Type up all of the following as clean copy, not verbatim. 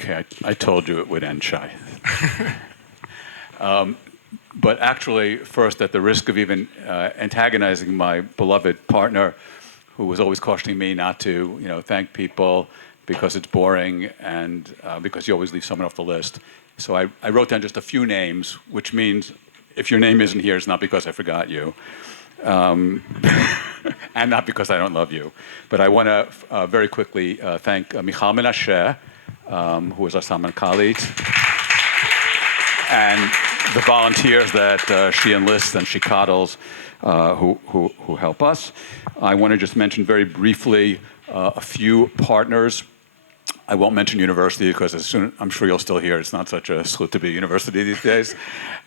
Okay, I told you it would end, Shai. But actually, first, at the risk of even antagonizing my beloved partner, who was always cautioning me not to, thank people because it's boring and because you always leave someone off the list. So I wrote down just a few names, which means if your name isn't here, it's not because I forgot you. And not because I don't love you. But I want to very quickly thank Michal Menashe, who is our Samankali, and the volunteers that she enlists and she coddles who help us. I want to just mention very briefly a few partners. I won't mention university because I'm sure you'll still hear it's not such a zchut to be a university these days.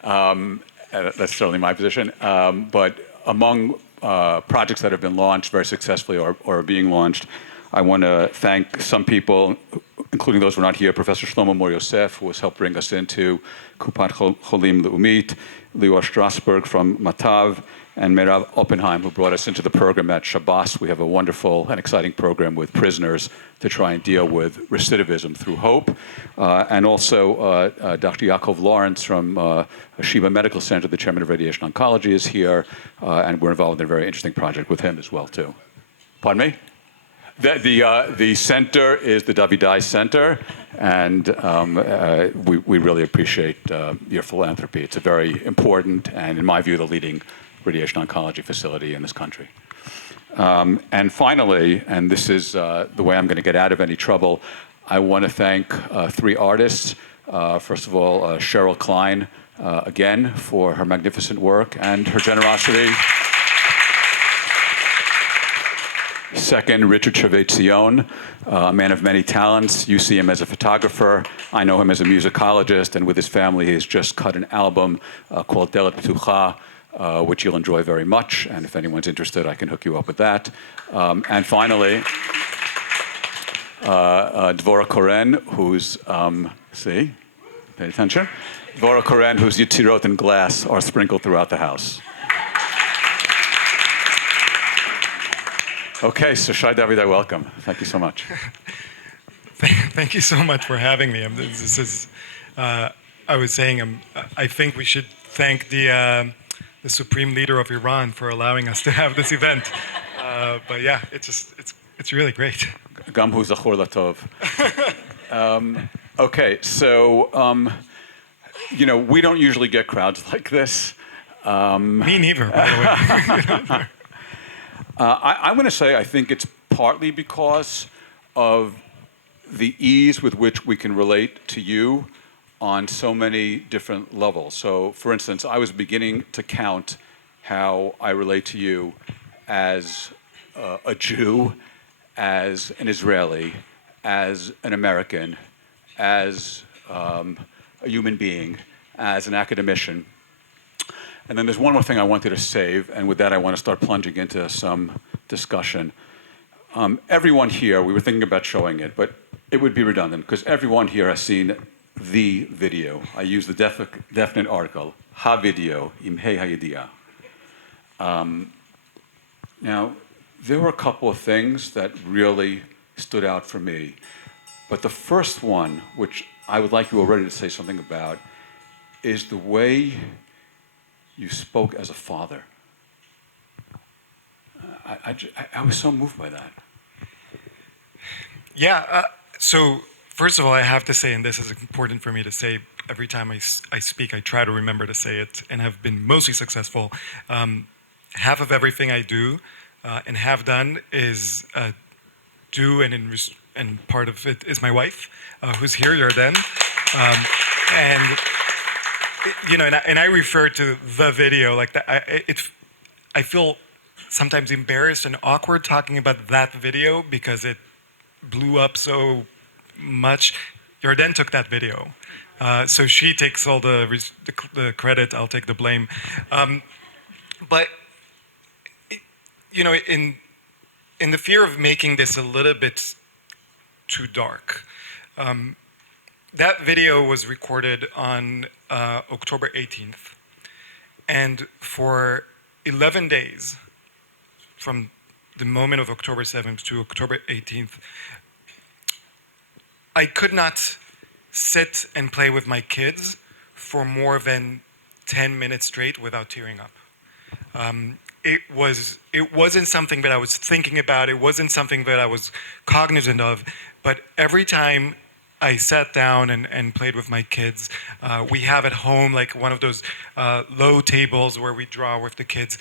That's certainly my position. But among projects that have been launched very successfully or are being launched, I want to thank some people, including those who are not here, Professor Shlomo Mor Yosef, who has helped bring us into Kupat Cholim Leumit, Lior Strasberg from Matav, and Merav Oppenheim, who brought us into the program at Shabbos. We have a wonderful and exciting program with prisoners to try and deal with recidivism through hope. And also Dr. Yaakov Lawrence from Sheba Medical Center, the chairman of radiation oncology, is here, and we're involved in a very interesting project with him as well, too. Pardon me? The center is the Davidai Center, and we really appreciate your philanthropy. It's a very important and, in my view, the leading radiation oncology facility in this country. And finally, and this is the way I'm going to get out of any trouble, I want to thank three artists. First of all, Cheryl Klein, again, for her magnificent work and her generosity. Second, Richard Trevetzion, a man of many talents. You see him as a photographer. I know him as a musicologist, and with his family, he's just cut an album called Delet Ptucha, which you'll enjoy very much. And if anyone's interested, I can hook you up with that. And finally, Dvora Koren, who's, pay attention. Dvora Koren, whose Yitzirot and glass are sprinkled throughout the house. Okay, so Shai Davidai, welcome. Thank you so much. Thank you so much for having me. This is, I was saying, I think we should thank the supreme leader of Iran for allowing us to have this event. But yeah, it's really great. Gam hu zachor latov. Okay, so we don't usually get crowds like this. Me neither, by the way. I'm going to say I think it's partly because of the ease with which we can relate to you on so many different levels. So, for instance, I was beginning to count how I relate to you as a Jew, as an Israeli, as an American, as a human being, as an academician. And then there's one more thing I wanted to save, and with that I want to start plunging into some discussion. Everyone here, we were thinking about showing it, but it would be redundant, because everyone here has seen the video. I use the definite article, ha-video, im hey ha-yediah. Now, there were a couple of things that really stood out for me, but the first one, which I would like you already to say something about, is the way you spoke as a father. I was so moved by that. Yeah, so first of all, I have to say, and this is important for me to say, every time I speak, I try to remember to say it, and have been mostly successful. Half of everything I do and have done is do, and part of it is my wife, who's here, Yarden. And I refer to the video like that. I feel sometimes embarrassed and awkward talking about that video because it blew up so much. Yarden took that video, so she takes all the credit. I'll take the blame. But in the fear of making this a little bit too dark. That video was recorded on October 18th, and for 11 days, from the moment of October 7th to October 18th, I could not sit and play with my kids for more than 10 minutes straight without tearing up. It wasn't something that I was thinking about. It wasn't something that I was cognizant of. But every time I sat down and played with my kids, we have at home like one of those low tables where we draw with the kids.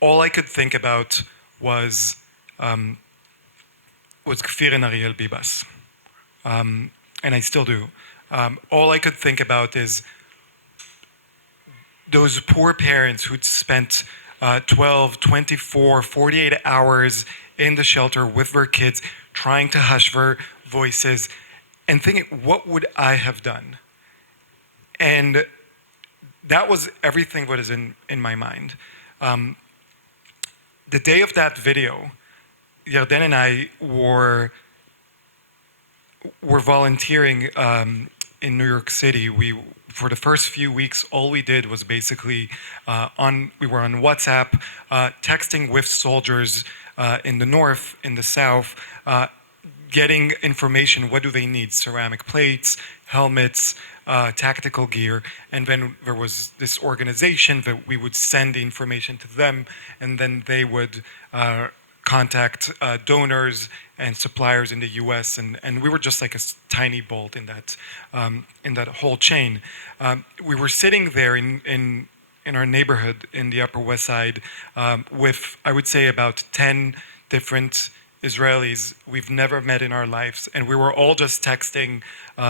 All I could think about was Kfir and Ariel Bibas. And I still do. All I could think about is those poor parents who'd spent 12, 24, 48 hours in the shelter with their kids, trying to hush their voices, and thinking, what would I have done? And that was everything that is in my mind. The day of that video, Yarden and I were volunteering in New York City. For the first few weeks, all we did was basically we were on WhatsApp, texting with soldiers in the north, in the south, getting information. What do they need? Ceramic plates, helmets, tactical gear, and then there was this organization that we would send the information to them, and then they would contact donors and suppliers in the U.S. and we were just like a tiny bolt in that whole chain. We were sitting there in our neighborhood in the Upper West Side with, I would say, about 10 different Israelis we've never met in our lives, and we were all just texting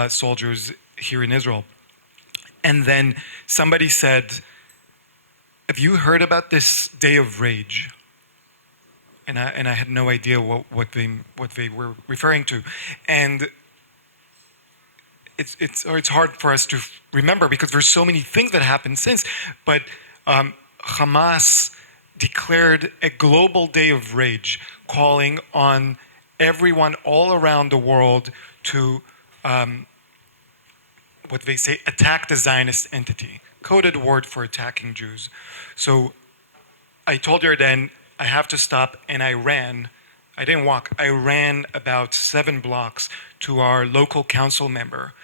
soldiers here in Israel. And then somebody said, "Have you heard about this day of rage?" And I had no idea what they were referring to, and it's hard for us to remember because there's so many things that happened since. But Hamas declared a global day of rage, calling on everyone all around the world to what they say, attack the Zionist entity, coded word for attacking Jews. So I told Yarden, I have to stop, and I ran. I didn't walk. I ran about 7 blocks to our local council member,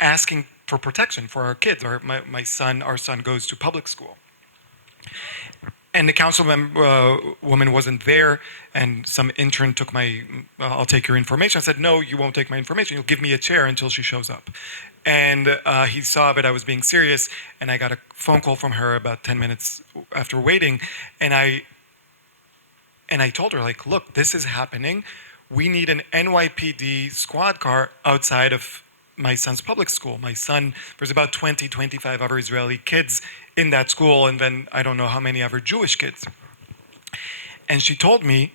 asking for protection for our kids. Our son goes to public school. And the council woman wasn't there, and some intern took I'll take your information. I said, no, you won't take my information. You'll give me a chair until she shows up. And he saw that I was being serious, and I got a phone call from her about 10 minutes after waiting, and I told her, like, look, this is happening. We need an NYPD squad car outside of my son's public school. My son, there's about 20, 25 other Israeli kids in that school, and then I don't know how many other Jewish kids. And she told me,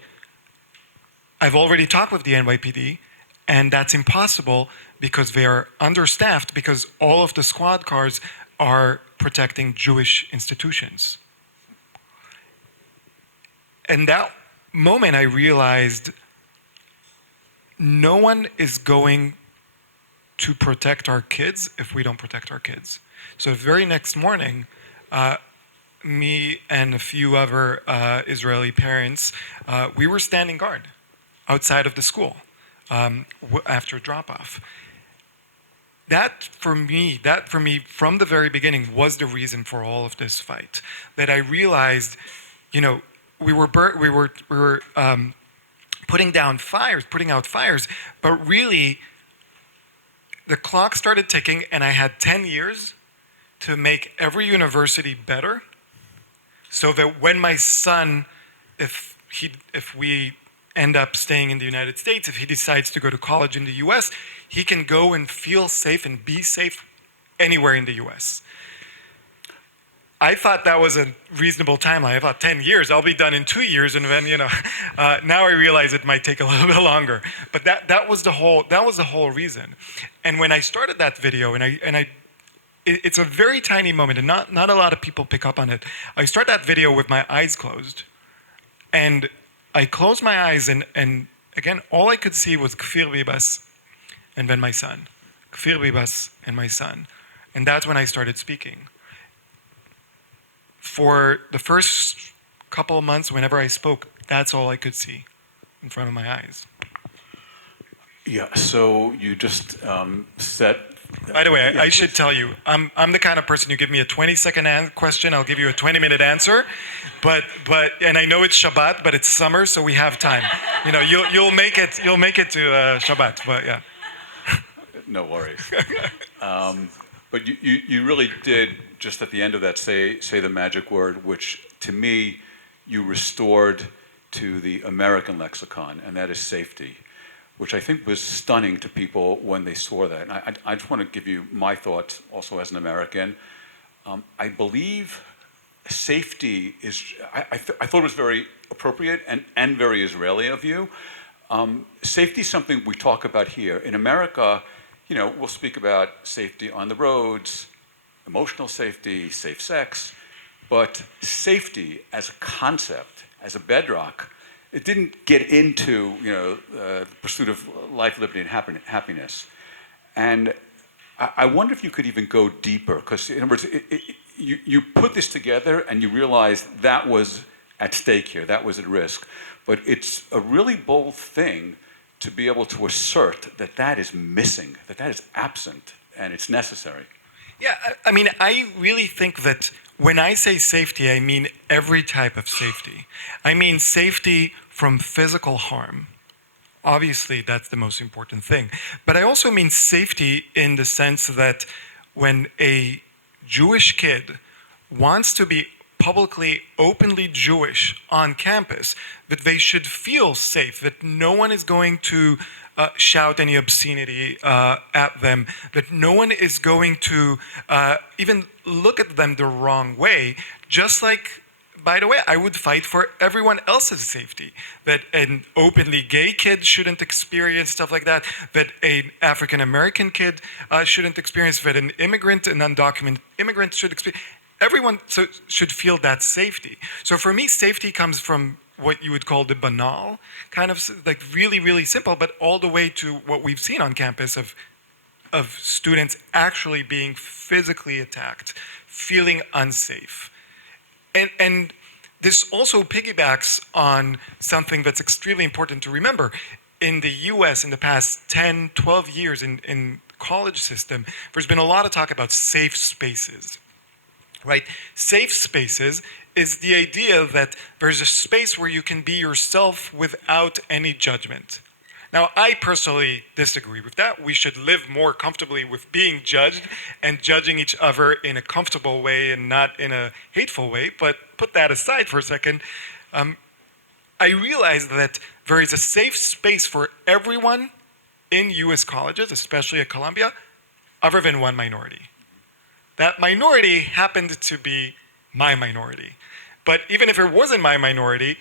I've already talked with the NYPD, and that's impossible because they are understaffed because all of the squad cars are protecting Jewish institutions. And that moment I realized no one is going to protect our kids if we don't protect our kids. So the very next morning, me and a few other Israeli parents, we were standing guard outside of the school after drop-off. That for me, from the very beginning, was the reason for all of this fight. That I realized, we were putting out fires, but really, the clock started ticking, and I had 10 years to make every university better, so that when my son, if we end up staying in the United States, if he decides to go to college in the US, he can go and feel safe and be safe anywhere in the US. I thought that was a reasonable timeline. I thought 10 years, I'll be done in 2 years, and then, now I realize it might take a little bit longer. But that was the whole reason. And when I started that video, it's a very tiny moment, and not a lot of people pick up on it. I start that video with my eyes closed, and I closed my eyes, and again, all I could see was Kfir Bibas, and then my son. Kfir Bibas and my son. And that's when I started speaking. For the first couple of months, whenever I spoke, that's all I could see in front of my eyes. Yeah, so you just set. By the way, Yeah, I should tell you, I'm the kind of person you give me a 20-second question, I'll give you a 20-minute answer, and I know it's Shabbat, but it's summer, so we have time. You know, you'll make it to Shabbat, but yeah. no worries. But you really did, just at the end of that, say the magic word, which to me you restored to the American lexicon, and that is safety, which I think was stunning to people when they saw that. And I just want to give you my thoughts also as an American. I believe safety is, I thought it was very appropriate and very Israeli of you. Safety is something we talk about here. In America, you know, we'll speak about safety on the roads, emotional safety, safe sex, but safety as a concept, as a bedrock, it didn't get into, you know, the pursuit of life, liberty, and happiness. And I wonder if you could even go deeper, because in other words, you put this together and you realize that was at stake here, that was at risk. But it's a really bold thing to be able to assert that that is missing, that that is absent, and it's necessary. Yeah, I mean, I really think that when I say safety, I mean every type of safety. I mean safety from physical harm. Obviously, that's the most important thing. But I also mean safety in the sense that when a Jewish kid wants to be publicly, openly Jewish on campus, that they should feel safe, that no one is going to shout any obscenity at them, that no one is going to even look at them the wrong way, just like, by the way, I would fight for everyone else's safety, that an openly gay kid shouldn't experience stuff like that, that an African American kid shouldn't experience, that an immigrant, an undocumented immigrant should experience. Everyone should feel that safety. So for me, safety comes from what you would call the banal, kind of like really, really simple, but all the way to what we've seen on campus of students actually being physically attacked, feeling unsafe. And this also piggybacks on something that's extremely important to remember. In the US, in the past 10, 12 years in college system, there's been a lot of talk about safe spaces. Right? Safe spaces is the idea that there's a space where you can be yourself without any judgment. Now, I personally disagree with that. We should live more comfortably with being judged and judging each other in a comfortable way and not in a hateful way. But put that aside for a second. I realize that there is a safe space for everyone in US colleges, especially at Columbia, other than one minority. That minority happened to be my minority. But even if it wasn't my minority,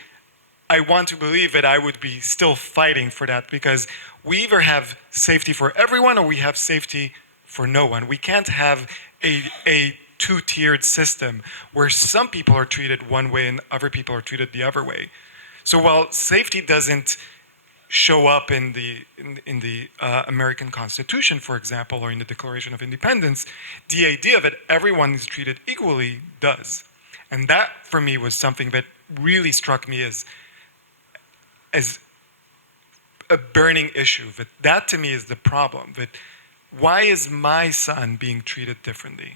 I want to believe that I would be still fighting for that, because we either have safety for everyone or we have safety for no one. We can't have a two-tiered system where some people are treated one way and other people are treated the other way. So while safety doesn't show up in the American Constitution, for example, or in the Declaration of Independence, the idea that everyone is treated equally does. And that, for me, was something that really struck me as a burning issue. That to me is the problem. That why is my son being treated differently?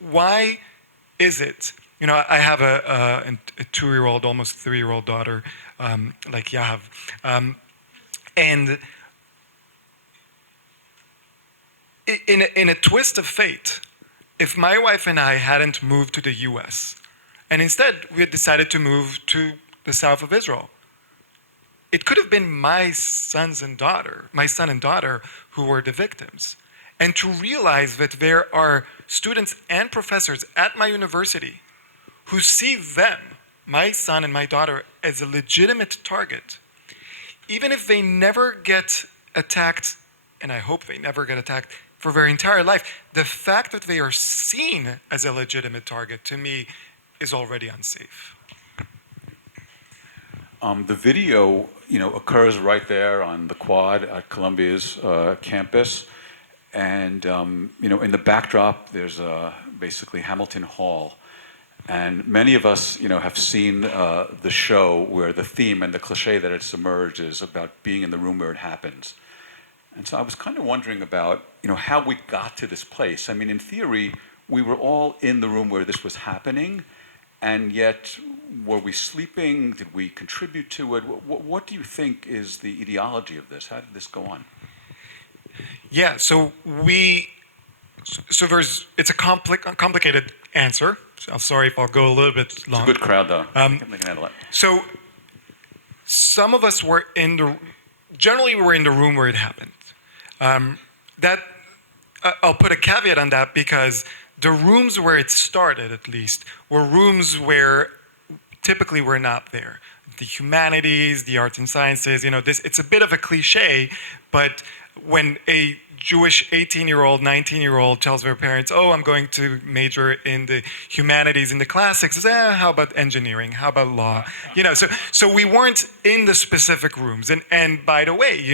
Why is it? You know, I have a 2-year-old, almost 3-year-old daughter, like Yahav. And in a twist of fate, if my wife and I hadn't moved to the US, and instead we had decided to move to the south of Israel, it could have been my son and daughter who were the victims. And to realize that there are students and professors at my university who see them, my son and my daughter, as a legitimate target, even if they never get attacked, and I hope they never get attacked for their entire life, the fact that they are seen as a legitimate target, to me, is already unsafe. The video, you know, occurs right there on the quad at Columbia's campus, and you know, in the backdrop, there's basically Hamilton Hall, And many of us, have seen the show where the theme and the cliche that it's emerged is about being in the room where it happens. And so I was kind of wondering about, how we got to this place. I mean, in theory, we were all in the room where this was happening, and yet, were we sleeping? Did we contribute to it? What do you think is the etiology of this? How did this go on? Yeah, so it's a complicated answer. So I'm sorry if I'll go a little bit long. It's a good crowd, though. I can handle it. So some of us were generally we were in the room where it happened. I'll put a caveat on that because the rooms where it started, at least, were rooms where typically we're not there. The humanities, the arts and sciences, it's a bit of a cliche, but when a Jewish 18-year-old, 19-year-old tells their parents, oh, I'm going to major in the humanities, in the classics, how about engineering? How about law? So we weren't in the specific rooms. And by the way,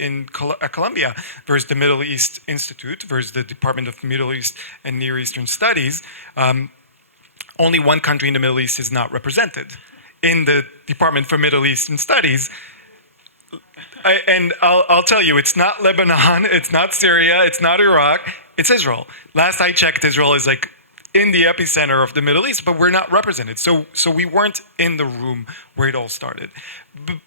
in Columbia, there's the Middle East Institute, there's the Department of Middle East and Near Eastern Studies. Only one country in the Middle East is not represented. In the Department for Middle Eastern Studies, I'll tell you, it's not Lebanon, it's not Syria, it's not Iraq, it's Israel. Last I checked, Israel is in the epicenter of the Middle East, but we're not represented. So we weren't in the room where it all started.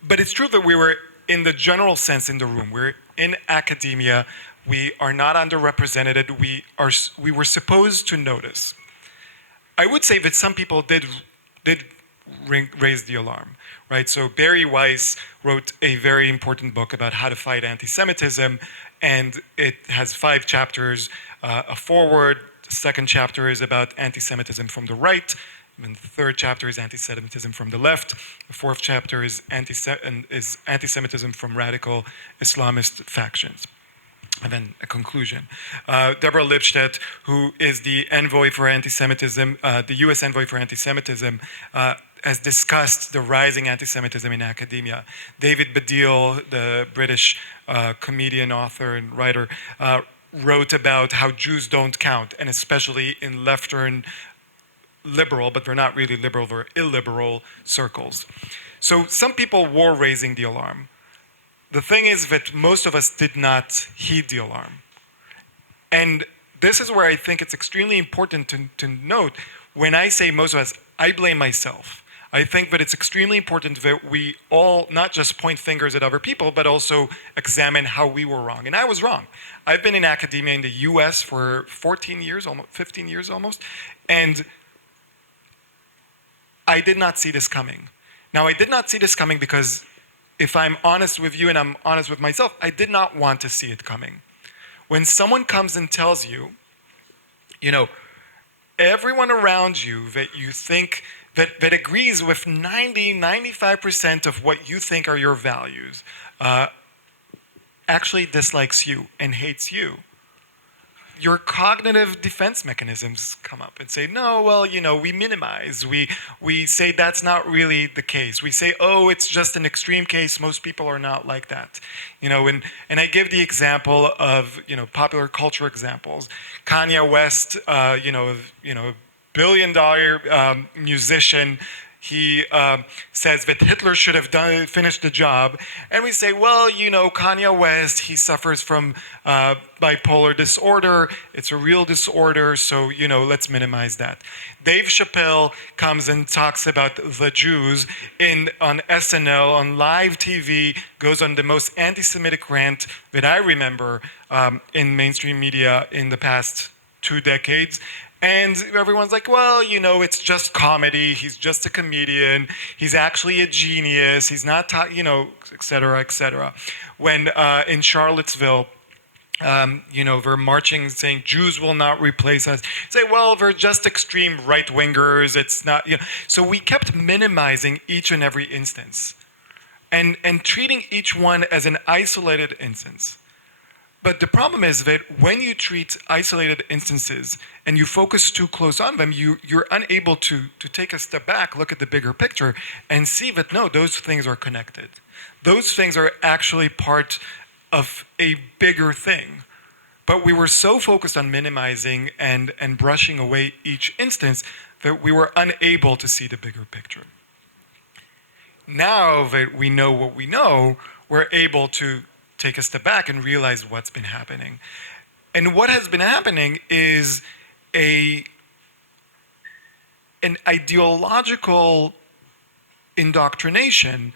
But it's true that we were, in the general sense, in the room. We're in academia. We are not underrepresented. We were supposed to notice. I would say that some people did raise the alarm. Right, so Barry Weiss wrote a very important book about how to fight anti-Semitism, and it has 5 chapters, a foreword. The second chapter is about anti-Semitism from the right, and the third chapter is anti-Semitism from the left. The fourth chapter is anti-Semitism from radical Islamist factions. And then a conclusion. Deborah Lipstadt, who is the envoy for anti-Semitism, the U.S. envoy for anti-Semitism, has discussed the rising anti-Semitism in academia. David Baddiel, the British comedian, author, and writer, wrote about how Jews don't count, and especially in left-turn liberal, but they're not really liberal, they're illiberal circles. So some people were raising the alarm. The thing is that most of us did not heed the alarm. And this is where I think it's extremely important to note, when I say most of us, I blame myself. I think that it's extremely important that we all not just point fingers at other people, but also examine how we were wrong. And I was wrong. I've been in academia in the US for 14 years, almost 15 years almost, and I did not see this coming. Now, I did not see this coming because if I'm honest with you and I'm honest with myself, I did not want to see it coming. When someone comes and tells you, everyone around you that you think that agrees with 95% of what you think are your values, actually dislikes you and hates you, your cognitive defense mechanisms come up and say, no, well, we minimize. We say that's not really the case. We say, oh, it's just an extreme case. Most people are not like that. And I give the example of, popular culture examples. Kanye West, billion-dollar musician, he says that Hitler should have finished the job. And we say, well, Kanye West, he suffers from bipolar disorder. It's a real disorder, so, let's minimize that. Dave Chappelle comes and talks about the Jews on SNL, on live TV, goes on the most anti-Semitic rant that I remember in mainstream media in the past 2 decades. And everyone's like, well, it's just comedy. He's just a comedian. He's actually a genius. He's not, et cetera, et cetera. When in Charlottesville, they're marching saying Jews will not replace us. Say, well, they're just extreme right-wingers. It's not, So we kept minimizing each and every instance and treating each one as an isolated instance. But the problem is that when you treat isolated instances and you focus too close on them, you're unable to take a step back, look at the bigger picture, and see that, no, those things are connected. Those things are actually part of a bigger thing. But we were so focused on minimizing and brushing away each instance that we were unable to see the bigger picture. Now that we know what we know, we're able to take a step back and realize what's been happening. And what has been happening is an ideological indoctrination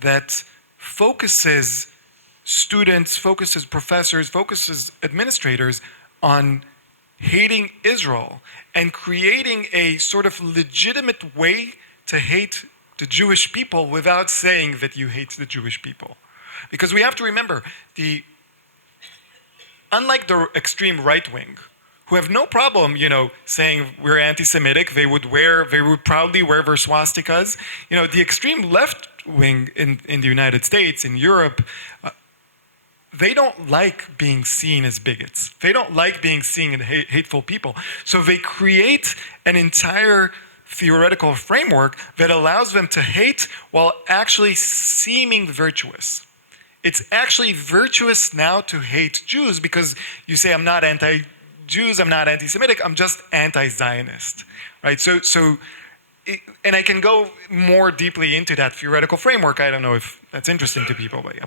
that focuses students, focuses professors, focuses administrators on hating Israel and creating a sort of legitimate way to hate the Jewish people without saying that you hate the Jewish people. Because we have to remember, unlike the extreme right wing, who have no problem, saying we're anti-Semitic, they would proudly wear their swastikas. The extreme left wing in the United States, in Europe, they don't like being seen as bigots. They don't like being seen as hateful people. So they create an entire theoretical framework that allows them to hate while actually seeming virtuous. It's actually virtuous now to hate Jews because you say, I'm not anti-Jews, I'm not anti-Semitic, I'm just anti-Zionist, right? And I can go more deeply into that theoretical framework. I don't know if that's interesting to people, but yeah.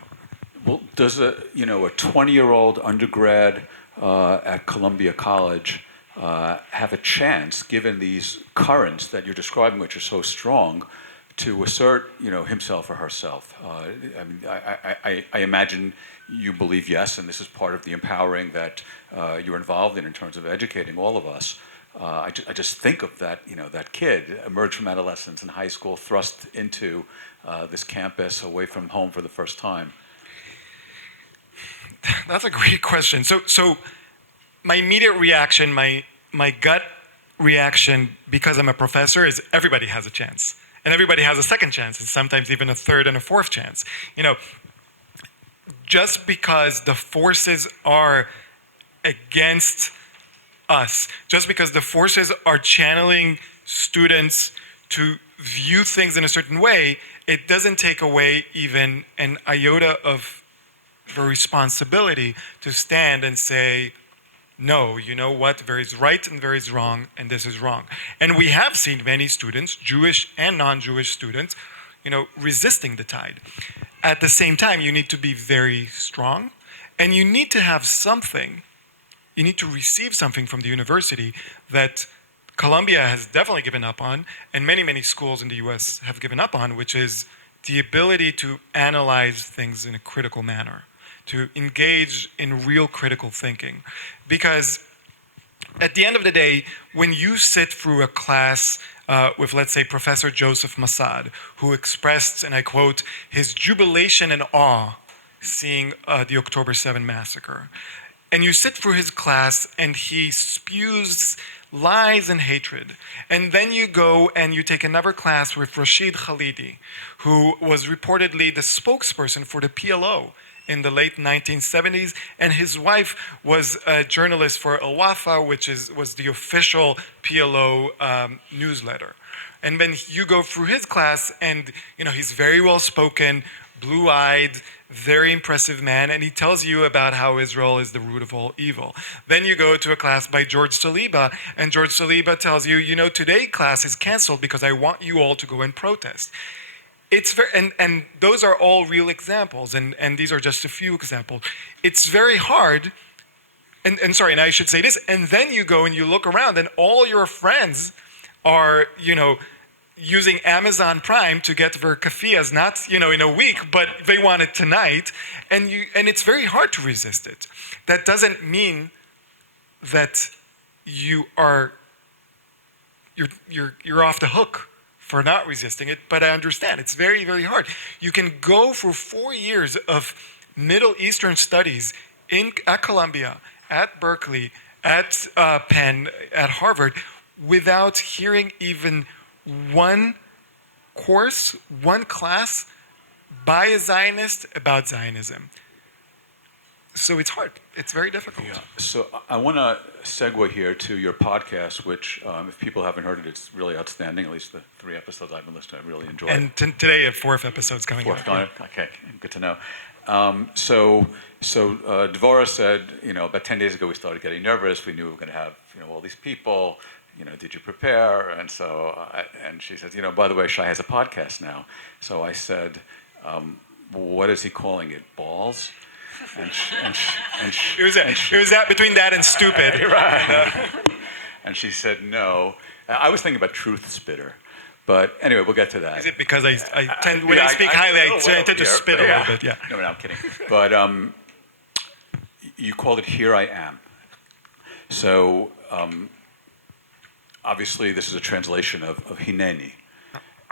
Well, does a 20-year-old undergrad at Columbia College have a chance, given these currents that you're describing, which are so strong, to assert, himself or herself? I imagine you believe yes, and this is part of the empowering that you're involved in terms of educating all of us. I just think of that, that kid emerged from adolescence and high school, thrust into this campus away from home for the first time. That's a great question. So my immediate reaction, my gut reaction, because I'm a professor, is everybody has a chance. And everybody has a second chance, and sometimes even a third and a fourth chance. Just because the forces are against us, just because the forces are channeling students to view things in a certain way, it doesn't take away even an iota of the responsibility to stand and say, no, you know what, there is right and there is wrong, and this is wrong. And we have seen many students, Jewish and non-Jewish students, resisting the tide. At the same time, you need to be very strong, and you need to have something, you need to receive something from the university that Columbia has definitely given up on, and many, many schools in the US have given up on, which is the ability to analyze things in a critical manner, to engage in real critical thinking. Because at the end of the day, when you sit through a class with, let's say, Professor Joseph Massad, who expressed, and I quote, his jubilation and awe seeing the October 7 massacre, and you sit through his class and he spews lies and hatred, and then you go and you take another class with Rashid Khalidi, who was reportedly the spokesperson for the PLO in the late 1970s, and his wife was a journalist for El Wafa, which was the official PLO newsletter. And then you go through his class, and he's very well spoken, blue-eyed, very impressive man, and he tells you about how Israel is the root of all evil. Then you go to a class by George Saliba, and George Saliba tells you, today class is canceled because I want you all to go and protest. It's very, and those are all real examples, and these are just a few examples. It's very hard, and I should say this, and then you go and you look around, and all your friends are, using Amazon Prime to get their kafiyas, not, in a week, but they want it tonight, and it's very hard to resist it. That doesn't mean that you're off the hook for not resisting it, but I understand it's very, very hard. You can go for 4 years of Middle Eastern studies at Columbia, at Berkeley, at Penn, at Harvard, without hearing even one course, one class by a Zionist about Zionism. So it's hard. It's very difficult. Yeah. So I want to segue here to your podcast, which, if people haven't heard it, it's really outstanding. At least the 3 episodes I've been listening to, I really enjoyed. And today, a 4th episode's coming out. Okay, good to know. So Dvorah said, about 10 days ago, we started getting nervous. We knew we were going to have, all these people, did you prepare? And so, and she says, by the way, Shai has a podcast now. So I said, what is he calling it? Balls? It was that between that and stupid. Right. And she said no. I was thinking about truth spitter. But anyway, we'll get to that. Is it because I tend, when I speak highly, I tend to spit a little bit, yeah. No, I'm kidding. But you called it Here I Am. So obviously this is a translation of Hineni.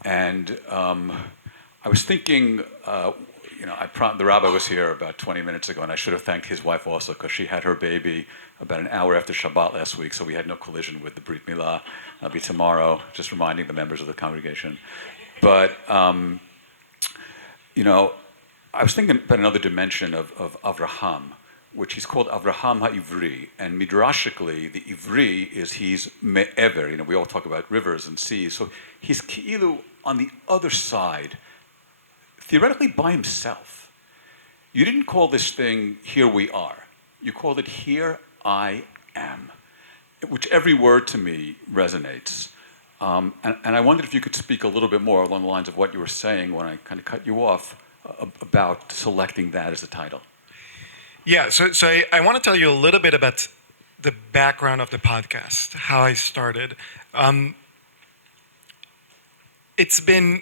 And I was thinking, the rabbi was here about 20 minutes ago, and I should have thanked his wife also, because she had her baby about an hour after Shabbat last week, so we had no collision with the Brit Milah. That'll be tomorrow, just reminding the members of the congregation. But, I was thinking about another dimension of Avraham, which he's called Avraham HaIvri. And midrashically, the Ivri is he's me'ever. We all talk about rivers and seas. So he's ki'ilu on the other side, theoretically by himself. You didn't call this thing, here we are. You called it, here I am, which every word to me resonates. And I wondered if you could speak a little bit more along the lines of what you were saying when I kind of cut you off about selecting that as a title. Yeah, so I want to tell you a little bit about the background of the podcast, how I started. It's been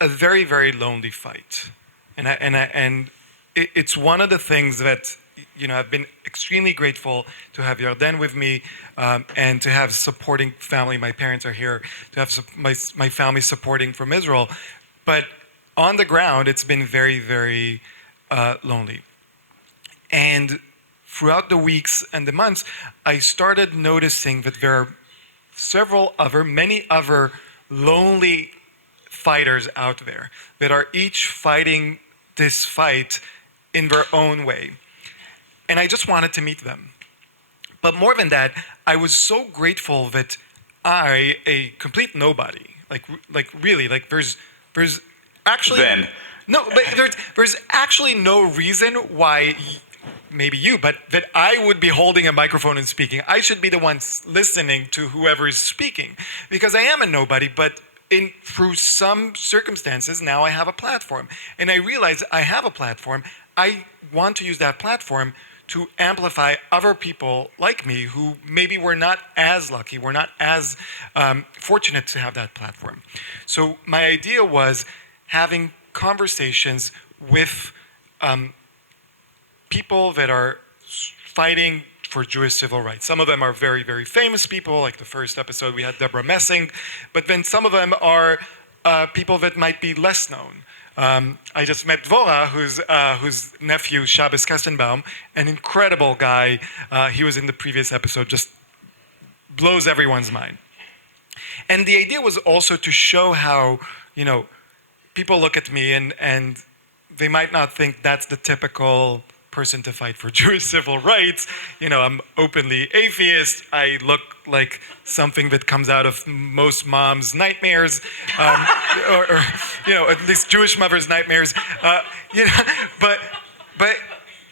a very, very lonely fight. And it's one of the things that, I've been extremely grateful to have Yarden with me and to have supporting family. My parents are here, to have my family supporting from Israel. But on the ground, it's been very, very lonely. And throughout the weeks and the months, I started noticing that there are many other lonely fighters out there that are each fighting this fight in their own way. And I just wanted to meet them. But more than that, I was so grateful that I, a complete nobody, there's actually... Then. No, but there's actually no reason why, maybe you, but that I would be holding a microphone and speaking. I should be the one listening to whoever is speaking, because I am a nobody, but through some circumstances, now I have a platform. And I realize I have a platform. I want to use that platform to amplify other people like me who maybe were not as lucky, were not as fortunate to have that platform. So my idea was having conversations with people that are fighting for Jewish civil rights. Some of them are very, very famous people, like the first episode we had Deborah Messing, but then some of them are people that might be less known. I just met Dvorah, whose nephew, Shabbos Kestenbaum, an incredible guy. He was in the previous episode, just blows everyone's mind. And the idea was also to show how, people look at me and they might not think that's the typical person to fight for Jewish civil rights. I'm openly atheist. I look like something that comes out of most moms' nightmares, or at least Jewish mothers' nightmares. But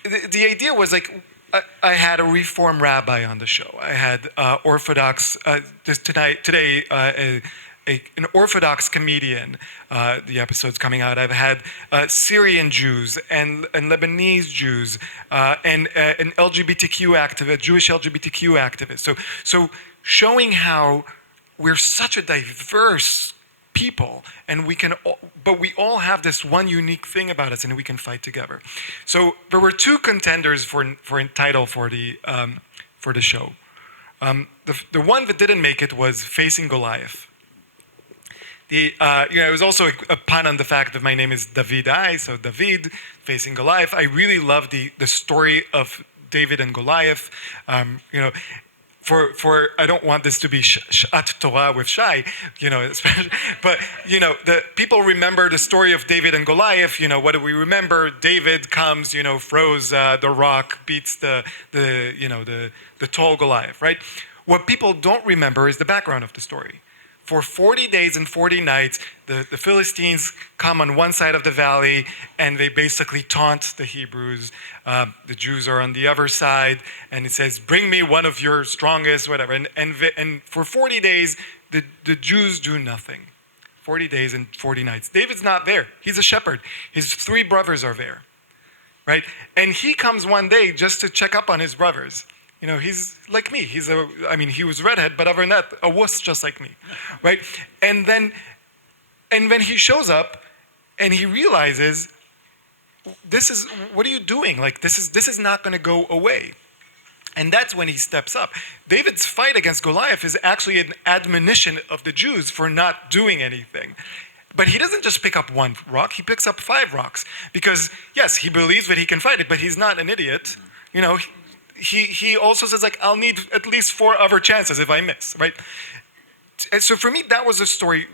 the idea was I had a Reform rabbi on the show. I had Orthodox today. An Orthodox comedian, the episode's coming out. I've had Syrian Jews and Lebanese Jews and an LGBTQ activist, Jewish LGBTQ activist. So showing how we're such a diverse people, and but we all have this one unique thing about us, and we can fight together. So there were two contenders for a title for the show. The one that didn't make it was Facing Goliath. It was also a pun on the fact that my name is Davidai, so David, facing Goliath. I really love the story of David and Goliath. For I don't want this to be Shat Torah with Shai, especially, but the people remember the story of David and Goliath. What do we remember? David comes, throws the rock, beats the tall Goliath, right? What people don't remember is the background of the story. for 40 days and 40 nights, the Philistines come on one side of the valley and they basically taunt the Hebrews. The Jews are on the other side, and it says, bring me one of your strongest, whatever. And for 40 days, the Jews do nothing. 40 days and 40 nights. David's not there. He's a shepherd. His 3 brothers are there, right? And he comes one day just to check up on his brothers. He's like me. He was redhead, but other than that, a wuss just like me, right? And then he shows up, and he realizes, what are you doing? Like, this is not going to go away. And that's when he steps up. David's fight against Goliath is actually an admonition of the Jews for not doing anything. But he doesn't just pick up 1 rock, he picks up 5 rocks. Because, yes, he believes that he can fight it, but he's not an idiot. He also says, like, I'll need at least 4 other chances if I miss, right? And so for me, that was a story.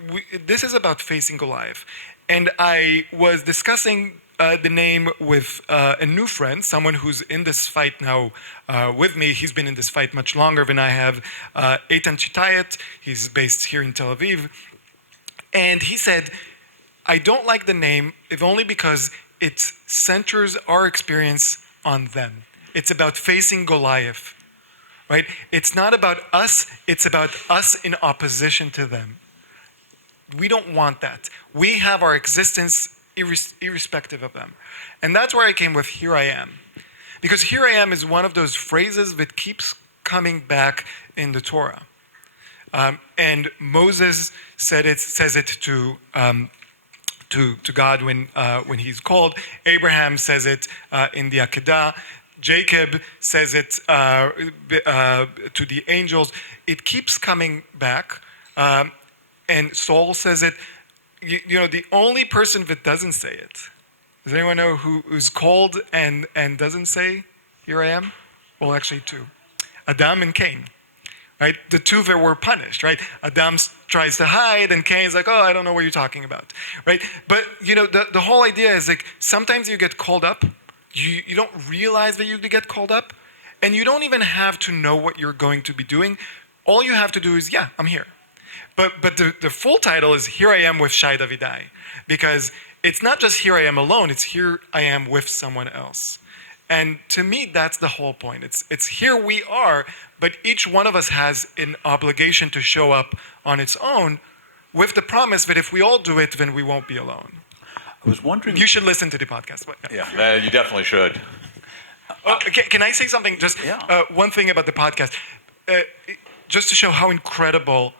This is about facing Goliath. And I was discussing the name with a new friend, someone who's in this fight now with me. He's been in this fight much longer than I have. Eitan Chitayet, he's based here in Tel Aviv. And he said, I don't like the name, if only because it centers our experience on them. It's about facing Goliath, right? It's not about us, it's about us in opposition to them. We don't want that. We have our existence irrespective of them. And that's where I came with "Here I am." Because "Here I am" is one of those phrases that keeps coming back in the Torah. And Moses says it to God when he's called. Abraham says it in the Akedah. Jacob says it to the angels. It keeps coming back. And Saul says it. The only person that doesn't say it, does anyone know who's called and doesn't say, "Here I am"? Well, actually 2. Adam and Cain. Right? The 2 that were punished, right? Adam tries to hide, and Cain's like, oh, I don't know what you're talking about, right? But, the whole idea is, like, sometimes you get called up, you don't realize that you get called up, and you don't even have to know what you're going to be doing. All you have to do is, yeah, I'm here. But the full title is "Here I Am with Shai Davidai," because it's not just "Here I am alone," it's "Here I am with someone else." And to me, that's the whole point. It's here we are, but each one of us has an obligation to show up on its own, with the promise that if we all do it, then we won't be alone. I was wondering... You should listen to the podcast. But, Yeah, you definitely should. Can I say something? Just one thing about the podcast. Just to show how incredible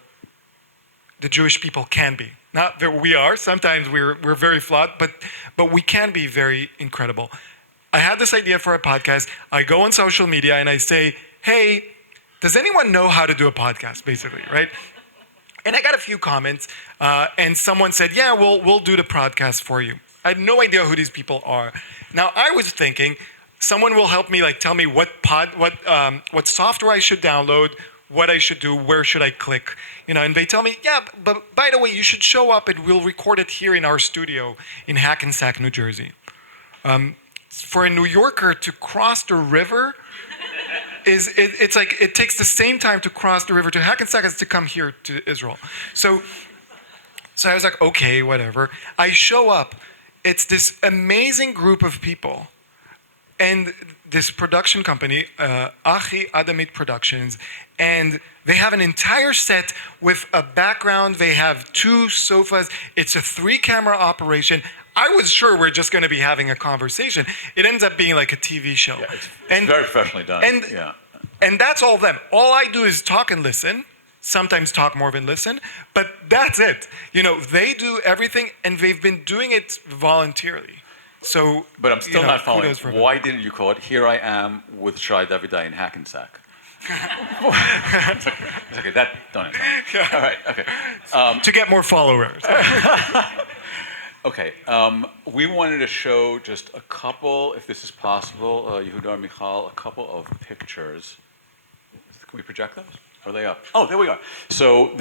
the Jewish people can be. Not that we are. Sometimes we're very flawed, but we can be very incredible. I had this idea for a podcast. I go on social media and I say, hey, does anyone know how to do a podcast, basically, right? And I got a few comments, and someone said, yeah, we'll do the podcast for you. I had no idea who these people are. Now, I was thinking someone will help me, like, tell me what software I should download, what I should do, where should I click, and they tell me, yeah, but by the way, you should show up and we'll record it here in our studio in Hackensack, New Jersey. For a New Yorker to cross the river it's like it takes the same time to cross the river to Hackensack as to come here to Israel. So I was like, okay, whatever. I show up. It's this amazing group of people, and this production company, Achi Adamit Productions, and they have an entire set with a background. They have 2 sofas. It's a 3-camera operation. I was sure we're just going to be having a conversation. It ends up being like a TV show. Yeah, it's very professionally done. And that's all them. All I do is talk and listen. Sometimes talk more than listen. But that's it. They do everything, and they've been doing it voluntarily. So, but I'm still not following. Why didn't you call it "Here I Am with Shai Davidai in Hackensack"? It's okay, that don't answer. Yeah. All right, okay. To get more followers. Okay, we wanted to show just a couple, if this is possible, Yehuda or Michal, a couple of pictures. Can we project those? Are they up? Oh, there we are. So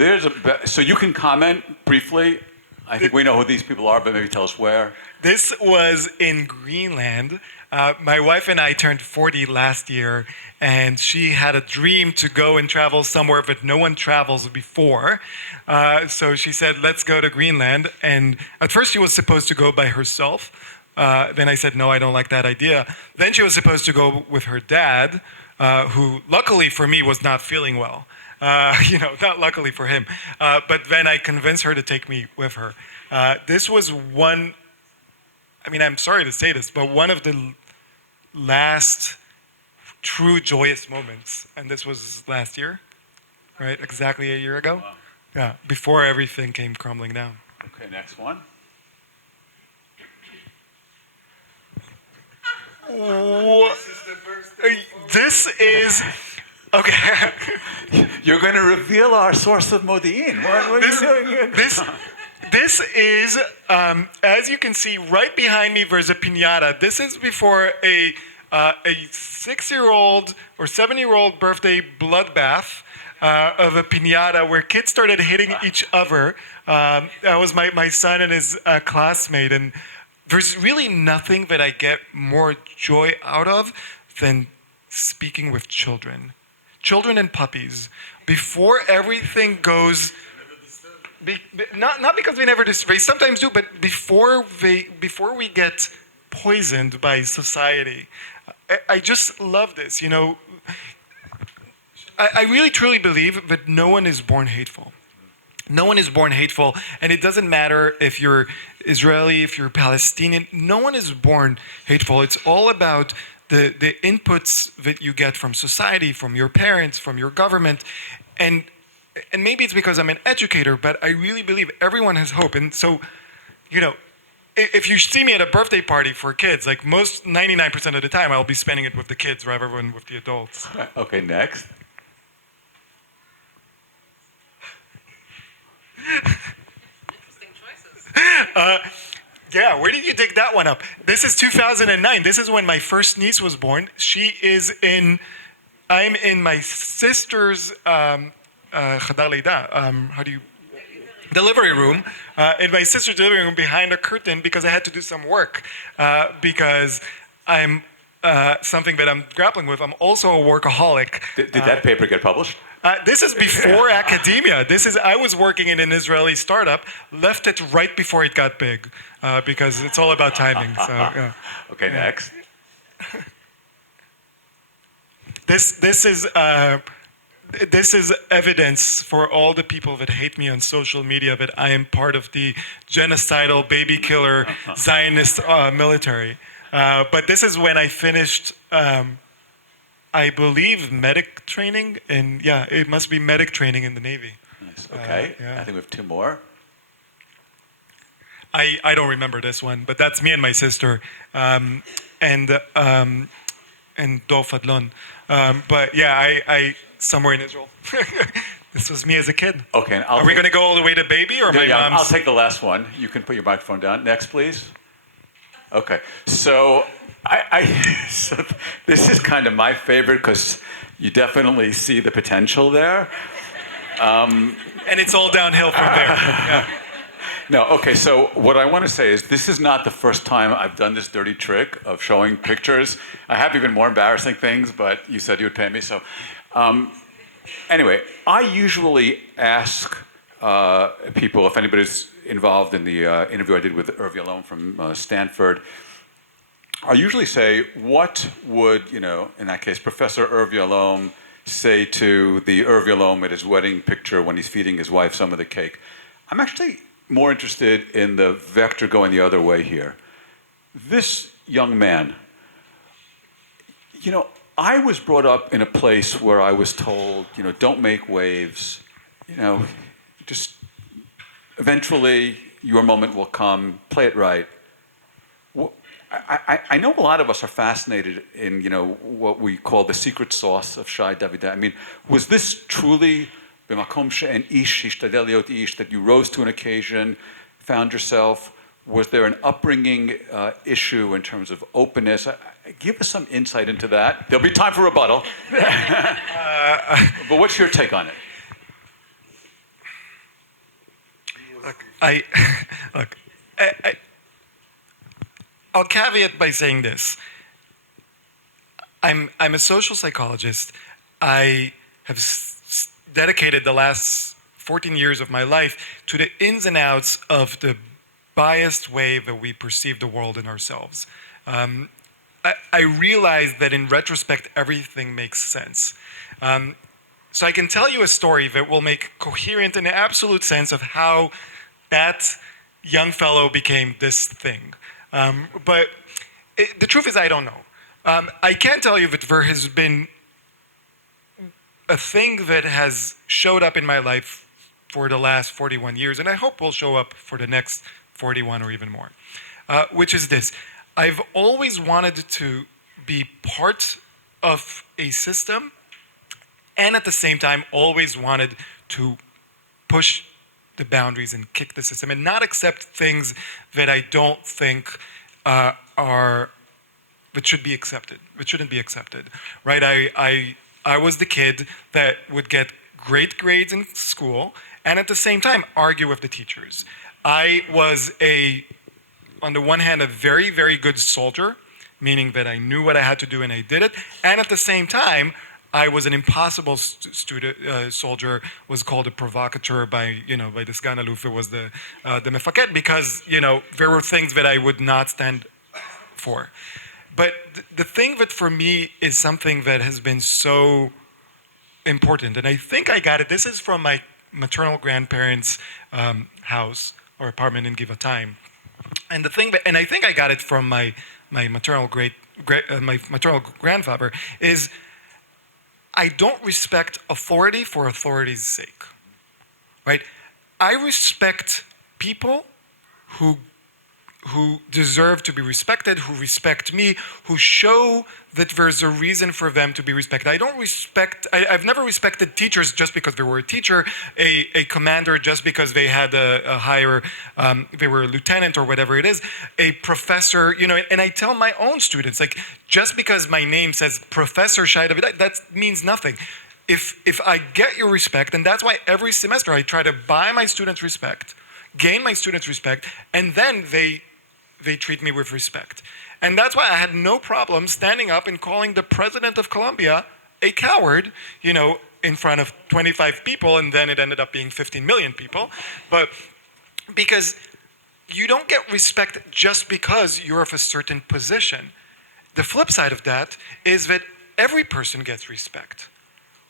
so you can comment briefly. I think we know who these people are, but maybe tell us where. This was in Greenland. My wife and I turned 40 last year, and she had a dream to go and travel somewhere that no one travels before. So she said, let's go to Greenland. And at first she was supposed to go by herself. Then I said, no, I don't like that idea. Then she was supposed to go with her dad, who luckily for me was not feeling well. Not luckily for him. But then I convinced her to take me with her. This was one, I'm sorry to say this, but one of the last true joyous moments. And this was last year, right? Exactly a year ago. Wow. Yeah, before everything came crumbling down. Okay, next one. This is okay. You're going to reveal our source of Modi'in. What are you doing here? This is, as you can see, right behind me. There's a piñata. This is before a 6-year-old or 7-year-old birthday bloodbath of a piñata where kids started hitting each other. That was my son and his classmate, and there's really nothing that I get more joy out of than speaking with children and puppies. Before everything goes, not because they never disturb, they sometimes do, but before we get poisoned by society. I just love this, I really truly believe that no one is born hateful. No one is born hateful, and it doesn't matter if you're Israeli, if you're Palestinian. No one is born hateful. It's all about the inputs that you get from society, from your parents, from your government. And maybe it's because I'm an educator, but I really believe everyone has hope. And so, if you see me at a birthday party for kids, like 99% of the time, I'll be spending it with the kids rather than with the adults. Okay, next. Interesting choices. Yeah, where did you dig that one up? This is 2009. This is when my first niece was born. I'm in my sister's chadar leida, delivery room, in my sister's delivery room behind a curtain because I had to do some work because I'm something that I'm grappling with. I'm also a workaholic. Did that paper get published? This is before academia. I was working in an Israeli startup, left it right before it got big, because it's all about timing. So, yeah. Okay, next. This is evidence for all the people that hate me on social media that I am part of the genocidal baby killer Zionist military. But this is when I finished. I believe medic training, and yeah, it must be medic training in the Navy. Nice. Okay, yeah. I think we have 2 more. I don't remember this one, but that's me and my sister, and Dor Fadlon. But yeah, I somewhere in Israel. This was me as a kid. Okay, and are we going to go all the way to baby or my mom's? I'll take the last one. You can put your microphone down. Next, please. Okay, so. So this is kind of my favorite because you definitely see the potential there. And it's all downhill from there. Yeah. No, okay, so what I want to say is this is not the first time I've done this dirty trick of showing pictures. I have even more embarrassing things, but you said you would pay me, so. Anyway, I usually ask people, if anybody's involved in the interview I did with Irv Yalom from Stanford, I usually say, what would, in that case, Professor Irv Yalom say to the Irv Yalom at his wedding picture when he's feeding his wife some of the cake? I'm actually more interested in the vector going the other way here. This young man, I was brought up in a place where I was told, don't make waves, just eventually your moment will come, play it right. I know a lot of us are fascinated in, what we call the secret sauce of Shai Davidai. Was this truly b'makom she'en ish hishtadel liot ish, that you rose to an occasion, found yourself? Was there an upbringing issue in terms of openness? Give us some insight into that. There'll be time for rebuttal. But what's your take on it? Look, I'll caveat by saying this. I'm a social psychologist. I have dedicated the last 14 years of my life to the ins and outs of the biased way that we perceive the world and ourselves. I realize that in retrospect, everything makes sense. So I can tell you a story that will make coherent and absolute sense of how that young fellow became this thing. But the truth is, I don't know. I can tell you that there has been a thing that has showed up in my life for the last 41 years, and I hope will show up for the next 41 or even more, which is this. I've always wanted to be part of a system, and at the same time always wanted to push the boundaries and kick the system and not accept things that I don't think that should be accepted, that shouldn't be accepted, right? I was the kid that would get great grades in school and at the same time argue with the teachers. I was on the one hand, a very, very good soldier, meaning that I knew what I had to do and I did it. And at the same time, I was an impossible soldier, was called a provocateur by the Sgan Aluf, who was the mefaket, because, there were things that I would not stand for. But the thing that for me is something that has been so important, and I think I got it. This is from my maternal grandparents' house or apartment in Givatayim. And I think I got it from my maternal my maternal grandfather, is I don't respect authority for authority's sake, right? I respect people who deserve to be respected, who respect me, who show that there's a reason for them to be respected. I've never respected teachers just because they were a teacher, a commander just because they had a higher, they were a lieutenant or whatever it is, a professor, and I tell my own students, like, just because my name says Professor Shai Davidai, that means nothing. If I get your respect, and that's why every semester I try to buy my students respect, gain my students respect, and then they treat me with respect. And that's why I had no problem standing up and calling the president of Colombia a coward, in front of 25 people, and then it ended up being 15 million people. But because you don't get respect just because you're of a certain position. The flip side of that is that every person gets respect.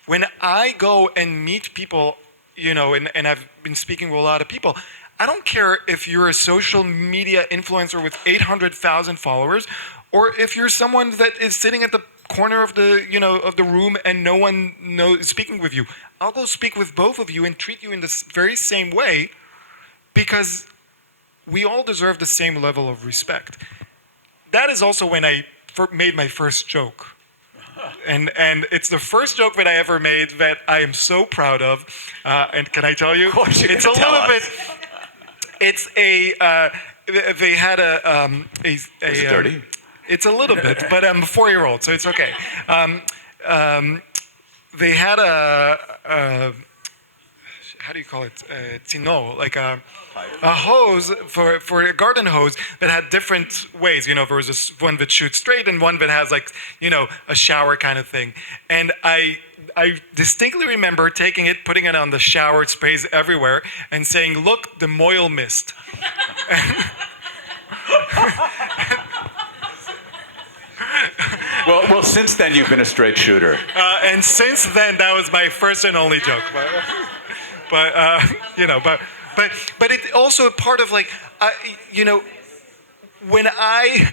When I go and meet people, and I've been speaking with a lot of people, I don't care if you're a social media influencer with 800,000 followers, or if you're someone that is sitting at the corner of the room and no one is speaking with you. I'll go speak with both of you and treat you in the very same way, because we all deserve the same level of respect. That is also when I made my first joke. And it's the first joke that I ever made that I am so proud of. And can I tell you? Of course, it's a little bit. It's a. They had Is it dirty? It's a little bit, but I'm a 4-year-old, so it's okay. They had a how do you call it? Tzino, like a hose for a garden hose that had different ways. There was one that shoots straight and one that has a shower kind of thing. And I distinctly remember taking it, putting it on the shower, it sprays everywhere, and saying, "Look, the moil mist." Well, since then you've been a straight shooter. And since then, that was my first and only joke. But it's also a part of when I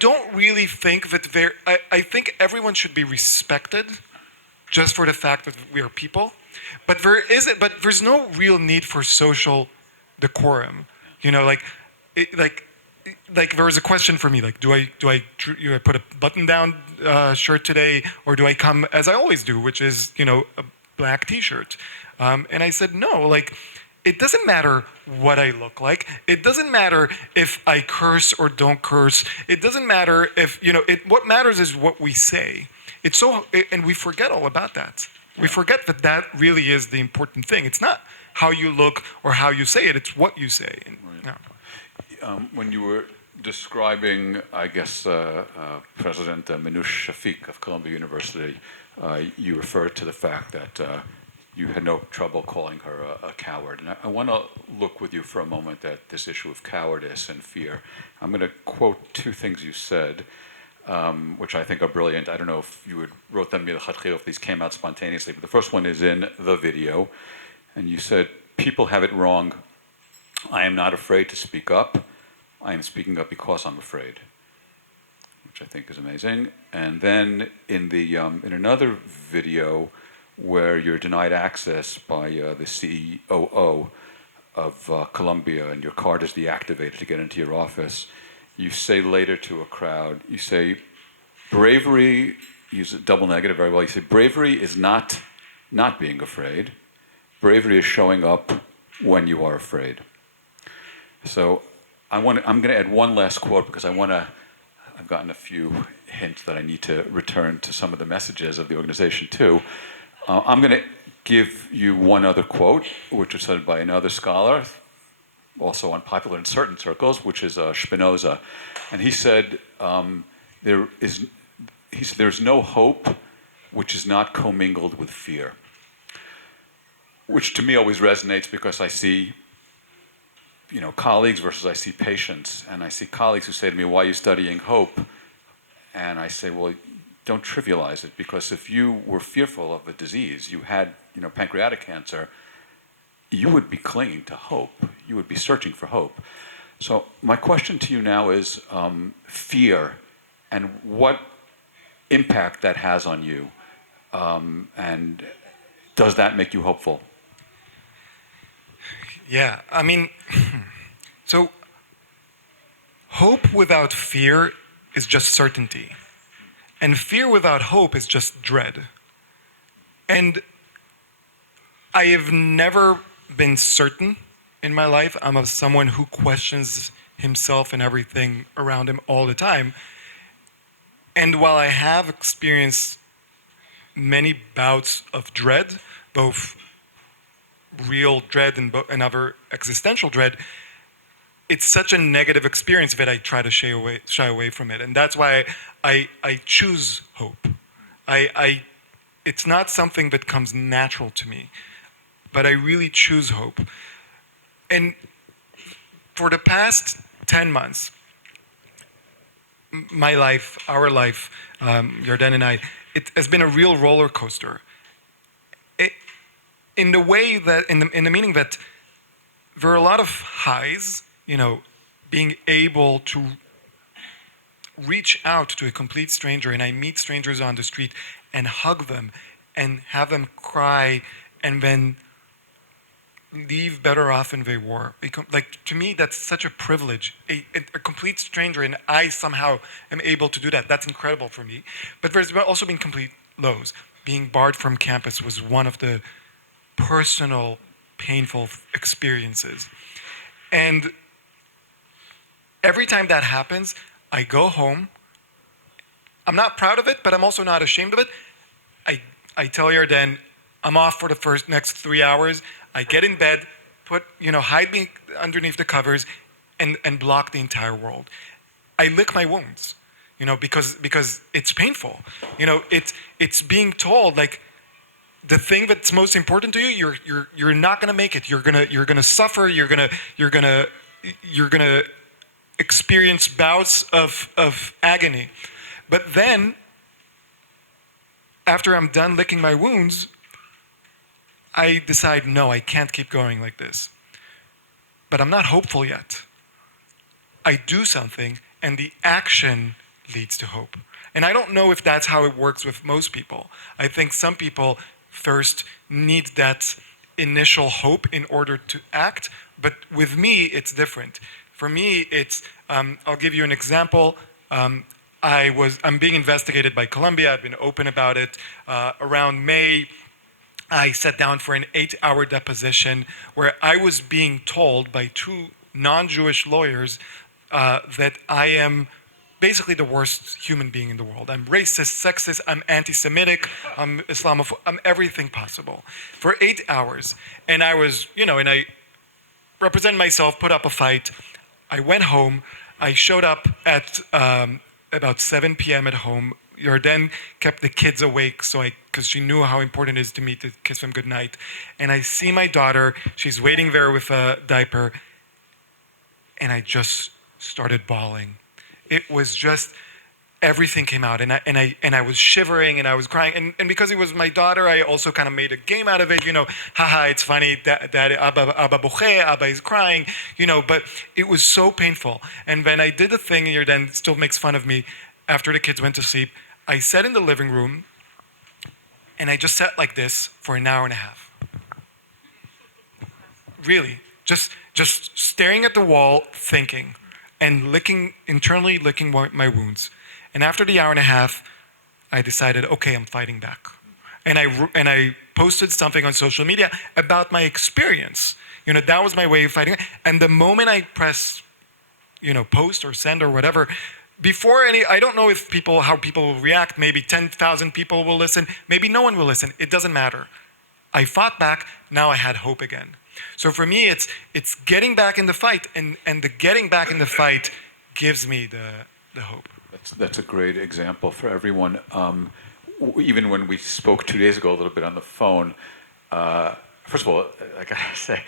don't really think that I think everyone should be respected just for the fact that we are people, but there's no real need for social decorum. There was a question for me, do I put a button-down shirt today, or do I come as I always do, which is a black T-shirt? And I said no. It doesn't matter what I look like. It doesn't matter if I curse or don't curse. It doesn't matter if what matters is what we say. And we forget all about that. We forget that really is the important thing. It's not how you look or how you say it. It's what you say. When you were describing, I guess, President Minouche Shafik of Columbia University, you referred to the fact that you had no trouble calling her a coward. And I want to look with you for a moment at this issue of cowardice and fear. I'm going to quote two things you said, which I think are brilliant. I don't know if you wrote them, if these came out spontaneously, but the first one is in the video. And you said, "People have it wrong. I am not afraid to speak up. I am speaking up because I'm afraid," which I think is amazing. And then in another video where you're denied access by the COO of Columbia and your card is deactivated to get into your office, you say later to a crowd, you say, bravery, use a double negative very well, you say, bravery is not being afraid. Bravery is showing up when you are afraid. So I'm going to add one last quote because I've gotten a few hints that I need to return to some of the messages of the organization too. I'm going to give you one other quote, which was said by another scholar, also unpopular in certain circles, which is Spinoza. And he said, there's no hope which is not commingled with fear. Which to me always resonates because I see colleagues versus I see patients, and I see colleagues who say to me, "Why are you studying hope?" And I say, well, don't trivialize it, because if you were fearful of a disease, you had pancreatic cancer, you would be clinging to hope. You would be searching for hope. So my question to you now is fear and what impact that has on you, and does that make you hopeful? Yeah, I mean, so hope without fear is just certainty. And fear without hope is just dread. And I have never been certain in my life. I'm someone who questions himself and everything around him all the time. And while I have experienced many bouts of dread, both real dread and other existential dread, it's such a negative experience that I try to shy away from it. And that's why I choose hope. It's not something that comes natural to me, but I really choose hope. And for the past 10 months, my life, our life, Yarden and I, it has been a real roller coaster. In the way that, in the meaning that there are a lot of highs, being able to reach out to a complete stranger, and I meet strangers on the street and hug them and have them cry and then leave better off than they were. Like, to me, that's such a privilege. A complete stranger, and I somehow am able to do that. That's incredible for me. But there's also been complete lows. Being barred from campus was one of the personal, painful experiences. And every time that happens, I go home. I'm not proud of it, but I'm also not ashamed of it. I tell Yarden, I'm off for the next 3 hours. I get in bed, hide me underneath the covers, and block the entire world. I lick my wounds, because it's painful. It's being told, like, the thing that's most important to you, you're not gonna make it. You're gonna suffer. You're gonna experience bouts of agony. But then, after I'm done licking my wounds, I decide, no, I can't keep going like this. But I'm not hopeful yet. I do something, and the action leads to hope. And I don't know if that's how it works with most people. I think some people first need that initial hope in order to act, but with me, it's different. For me, it's, I'll give you an example. I'm being investigated by Columbia. I've been open about it. Around May, I sat down for an 8-hour deposition where I was being told by 2 non-Jewish lawyers that I am basically the worst human being in the world. I'm racist, sexist, I'm anti-Semitic, I'm Islamophobic, I'm everything possible. For 8 hours. And I was, and I represented myself, put up a fight. I went home. I showed up at about 7 p.m. at home. Yarden kept the kids awake because she knew how important it is to me to kiss them goodnight. And I see my daughter, she's waiting there with a diaper, and I just started bawling. It was just, everything came out, and I was shivering and I was crying, and because it was my daughter, I also kind of made a game out of it, haha, it's funny that Abba boche, Abba is crying, but it was so painful. And when I did the thing, Yarden still makes fun of me. After the kids went to sleep, I sat in the living room and I just sat like this for an hour and a half. Really, just staring at the wall, thinking, and internally licking my wounds. And after the hour and a half, I decided, okay, I'm fighting back. And I posted something on social media about my experience. That was my way of fighting. And the moment I press, post or send or whatever, I don't know how people will react. Maybe 10,000 people will listen. Maybe no one will listen. It doesn't matter. I fought back. Now I had hope again. So for me, it's getting back in the fight, and the getting back in the fight gives me the hope. That's a great example for everyone. Even when we spoke 2 days ago a little bit on the phone, first of all, I gotta say,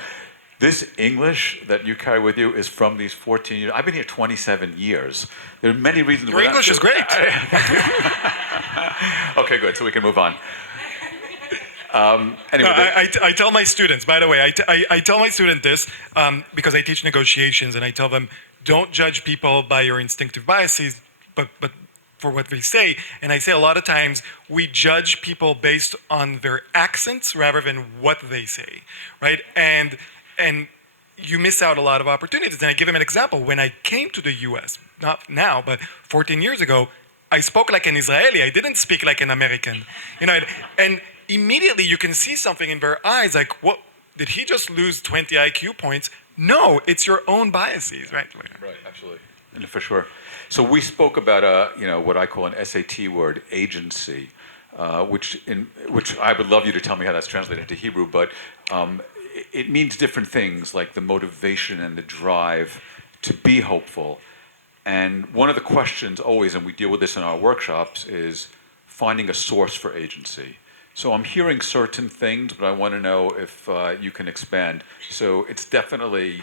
this English that you carry with you is from these 14 years. I've been here 27 years. There are many reasons. Your English is great. Okay, good. So we can move on. Anyway, I tell my students, by the way, I tell my students this because I teach negotiations, and I tell them, don't judge people by your instinctive biases, but for what they say. And I say a lot of times we judge people based on their accents rather than what they say, right? And you miss out a lot of opportunities. And I give them an example. When I came to the US, not now, but 14 years ago, I spoke like an Israeli. I didn't speak like an American. And immediately you can see something in their eyes, like, what, did he just lose 20 IQ points? No, it's your own biases, right? Right, absolutely. For sure. So we spoke about what I call an SAT word, agency, which I would love you to tell me how that's translated into Hebrew, but it means different things, like the motivation and the drive to be hopeful. And one of the questions always, and we deal with this in our workshops, is finding a source for agency. So I'm hearing certain things, but I want to know if you can expand. So it's definitely,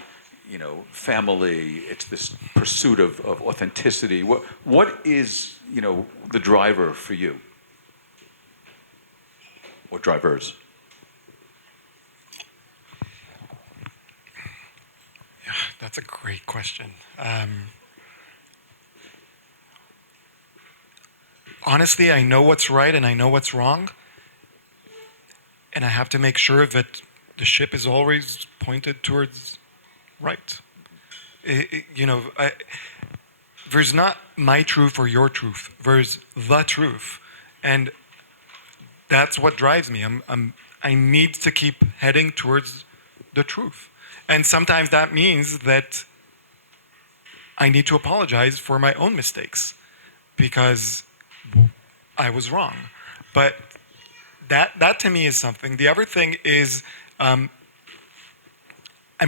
family. It's this pursuit of authenticity. What is, the driver for you? Or drivers? Yeah, that's a great question. Honestly, I know what's right and I know what's wrong. And I have to make sure that the ship is always pointed towards right. There's not my truth or your truth. There's the truth. And that's what drives me. I need to keep heading towards the truth. And sometimes that means that I need to apologize for my own mistakes because I was wrong. But that to me is something. The other thing is I'm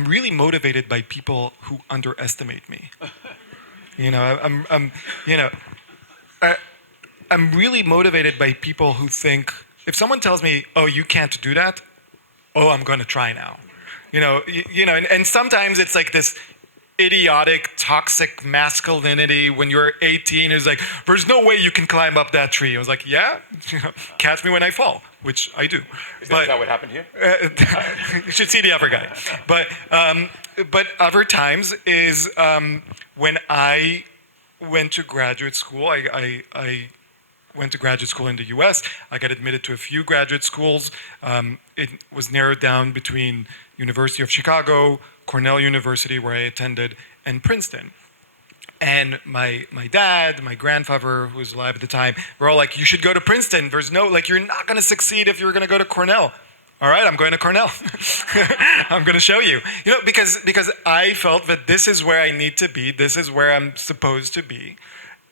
really motivated by people who underestimate me. I'm really motivated by people who think, if someone tells me, "Oh, you can't do that," oh, I'm going to try now. And sometimes it's like this idiotic, toxic masculinity when you're 18 is like, there's no way you can climb up that tree. I was like, yeah, catch me when I fall, which I do. Is that what happened here? You should see the other guy. But other times is when I went to graduate school, I went to graduate school in the US. I got admitted to a few graduate schools. It was narrowed down between University of Chicago, Cornell University, where I attended, and Princeton. And my dad, my grandfather, who was alive at the time, were all like, you should go to Princeton. There's you're not going to succeed if you're going to go to Cornell. All right, I'm going to Cornell. I'm going to show you. Because I felt that this is where I need to be. This is where I'm supposed to be.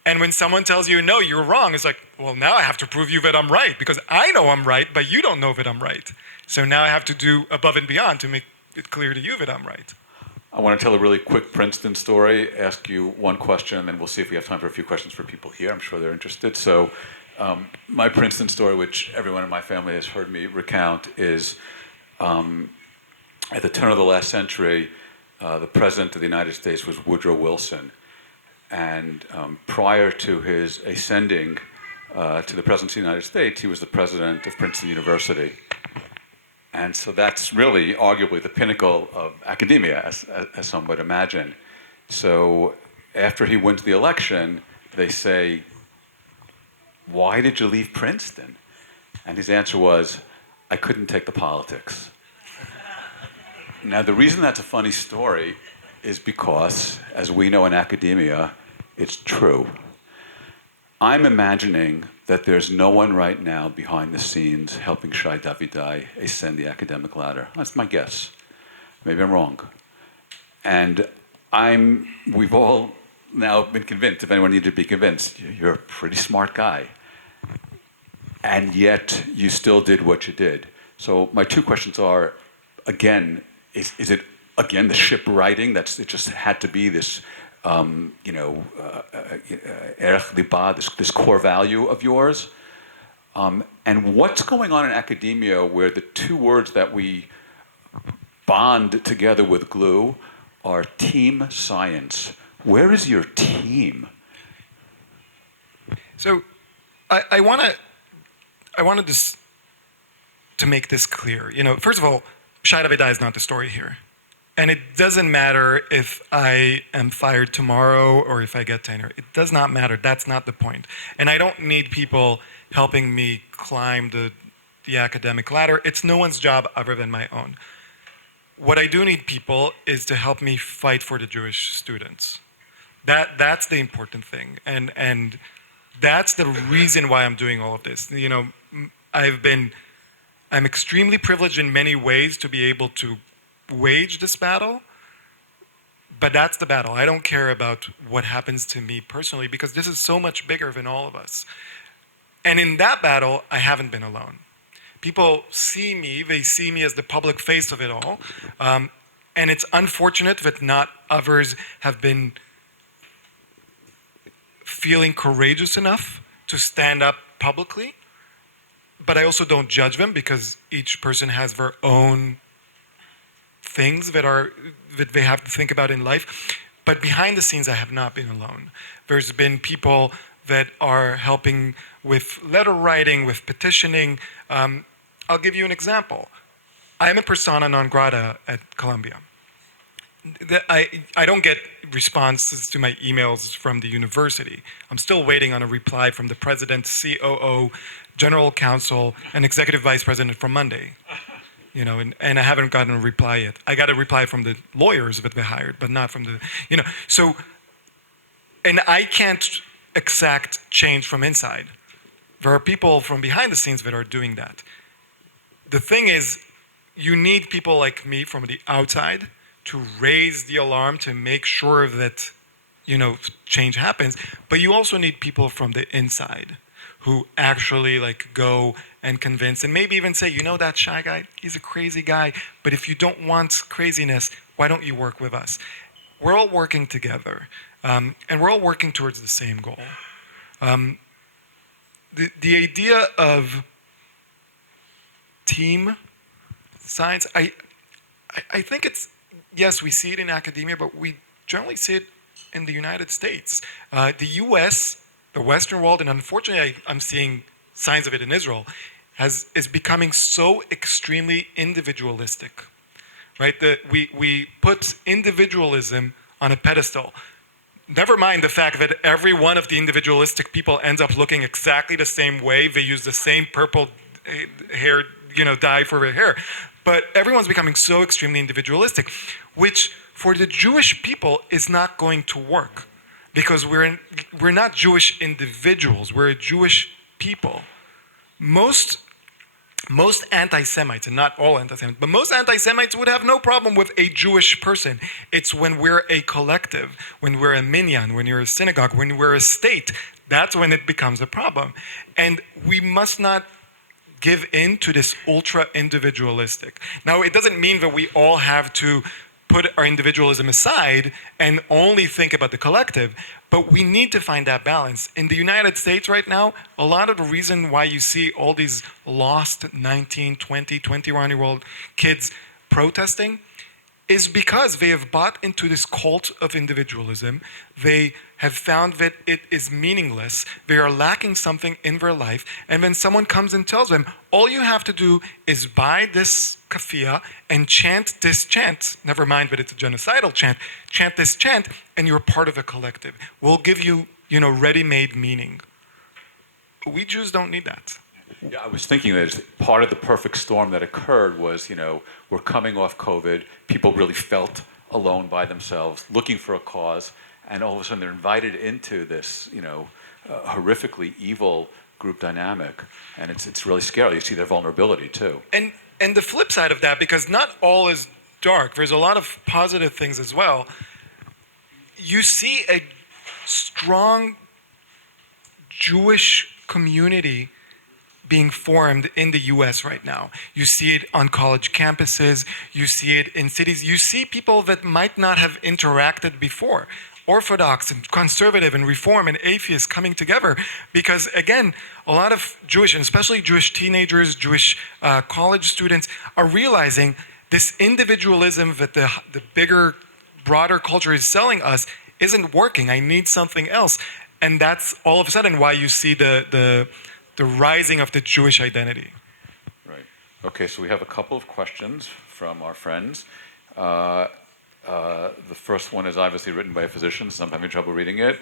And when someone tells you, no, you're wrong, it's like, well, now I have to prove you that I'm right because I know I'm right, but you don't know that I'm right. So now I have to do above and beyond to make it clear to you that I'm right. I want to tell a really quick Princeton story, ask you one question, and then we'll see if we have time for a few questions for people here. I'm sure they're interested. So my Princeton story, which everyone in my family has heard me recount, is at the turn of the last century, the President of the United States was Woodrow Wilson. And prior to his ascending to the presidency of the United States, he was the president of Princeton University. And so that's really arguably the pinnacle of academia, as some would imagine. So after he wins the election, they say, "Why did you leave Princeton?" And his answer was, "I couldn't take the politics." Now, the reason that's a funny story is because, as we know in academia, it's true. I'm imagining that there's no one right now behind the scenes helping Shai Davidai ascend the academic ladder. That's my guess. Maybe I'm wrong. And we've all now been convinced, if anyone needed to be convinced, you're a pretty smart guy. And yet you still did what you did. So my two questions are, again, is it, again, the ship righting? It just had to be this erech liba, this core value of yours. And what's going on in academia where the two words that we bond together with glue are team science? Where is your team? So I wanted to make this clear. First of all, Shai Davidai is not the story here. And it doesn't matter if I am fired tomorrow or if I get tenure. It does not matter. That's not the point. And I don't need people helping me climb the academic ladder. It's no one's job other than my own. What I do need people is to help me fight for the Jewish students. That's the important thing. And that's the reason why I'm doing all of this. I'm extremely privileged in many ways to be able to wage this battle, but that's the battle. I don't care about what happens to me personally because this is so much bigger than all of us. And in that battle, I haven't been alone. People see me, they see me as the public face of it all, and it's unfortunate that not others have been feeling courageous enough to stand up publicly, but I also don't judge them because each person has their own things that they have to think about in life. But behind the scenes, I have not been alone. There's been people that are helping with letter writing, with petitioning. I'll give you an example. I am a persona non grata at Columbia. I don't get responses to my emails from the university. I'm still waiting on a reply from the president, COO, general counsel, and executive vice president from Monday. And I haven't gotten a reply yet. I got a reply from the lawyers that they hired, but not from so, and I can't exact change from inside. There are people from behind the scenes that are doing that. The thing is, you need people like me from the outside to raise the alarm, to make sure that, change happens. But you also need people from the inside who actually go and convince and maybe even say, that Shai guy, he's a crazy guy, but if you don't want craziness, why don't you work with us? We're all working together, and we're all working towards the same goal. The idea of team science, I think it's, yes, we see it in academia, but we generally see it in the United States. The US, the Western world, and unfortunately I'm seeing signs of it in Israel, is becoming so extremely individualistic, right? We put individualism on a pedestal. Never mind the fact that every one of the individualistic people ends up looking exactly the same way. They use the same purple hair, dye for their hair. But everyone's becoming so extremely individualistic, which for the Jewish people is not going to work. Because we're not Jewish individuals, we're a Jewish people. Most anti-Semites, and not all anti-Semites, but most anti-Semites would have no problem with a Jewish person. It's when we're a collective, when we're a minyan, when you're a synagogue, when we're a state, that's when it becomes a problem. And we must not give in to this ultra-individualistic. Now, it doesn't mean that we all have to put our individualism aside and only think about the collective. But we need to find that balance. In the United States right now, a lot of the reason why you see all these lost 19, 20, 21-year-old kids protesting is because they have bought into this cult of individualism. They have found that it is meaningless. They are lacking something in their life. And then someone comes and tells them, all you have to do is buy this kafia and chant this chant. Never mind that it's a genocidal chant. Chant this chant and you're part of a collective. We'll give you, ready-made meaning. We Jews don't need that. Yeah, I was thinking that part of the perfect storm that occurred was, we're coming off COVID. People really felt alone by themselves, looking for a cause, and all of a sudden they're invited into this, horrifically evil group dynamic, and it's really scary. You see their vulnerability too. And the flip side of that, because not all is dark, there's a lot of positive things as well. You see a strong Jewish community being formed in the US right now. You see it on college campuses, you see it in cities, you see people that might not have interacted before. Orthodox and conservative and reform and atheists coming together because, again, a lot of Jewish, and especially Jewish teenagers, Jewish college students are realizing this individualism that the bigger, broader culture is selling us isn't working. I need something else. And that's all of a sudden why you see the rising of the Jewish identity. Right. Okay, so we have a couple of questions from our friends. The first one is obviously written by a physician, so I'm having trouble reading it.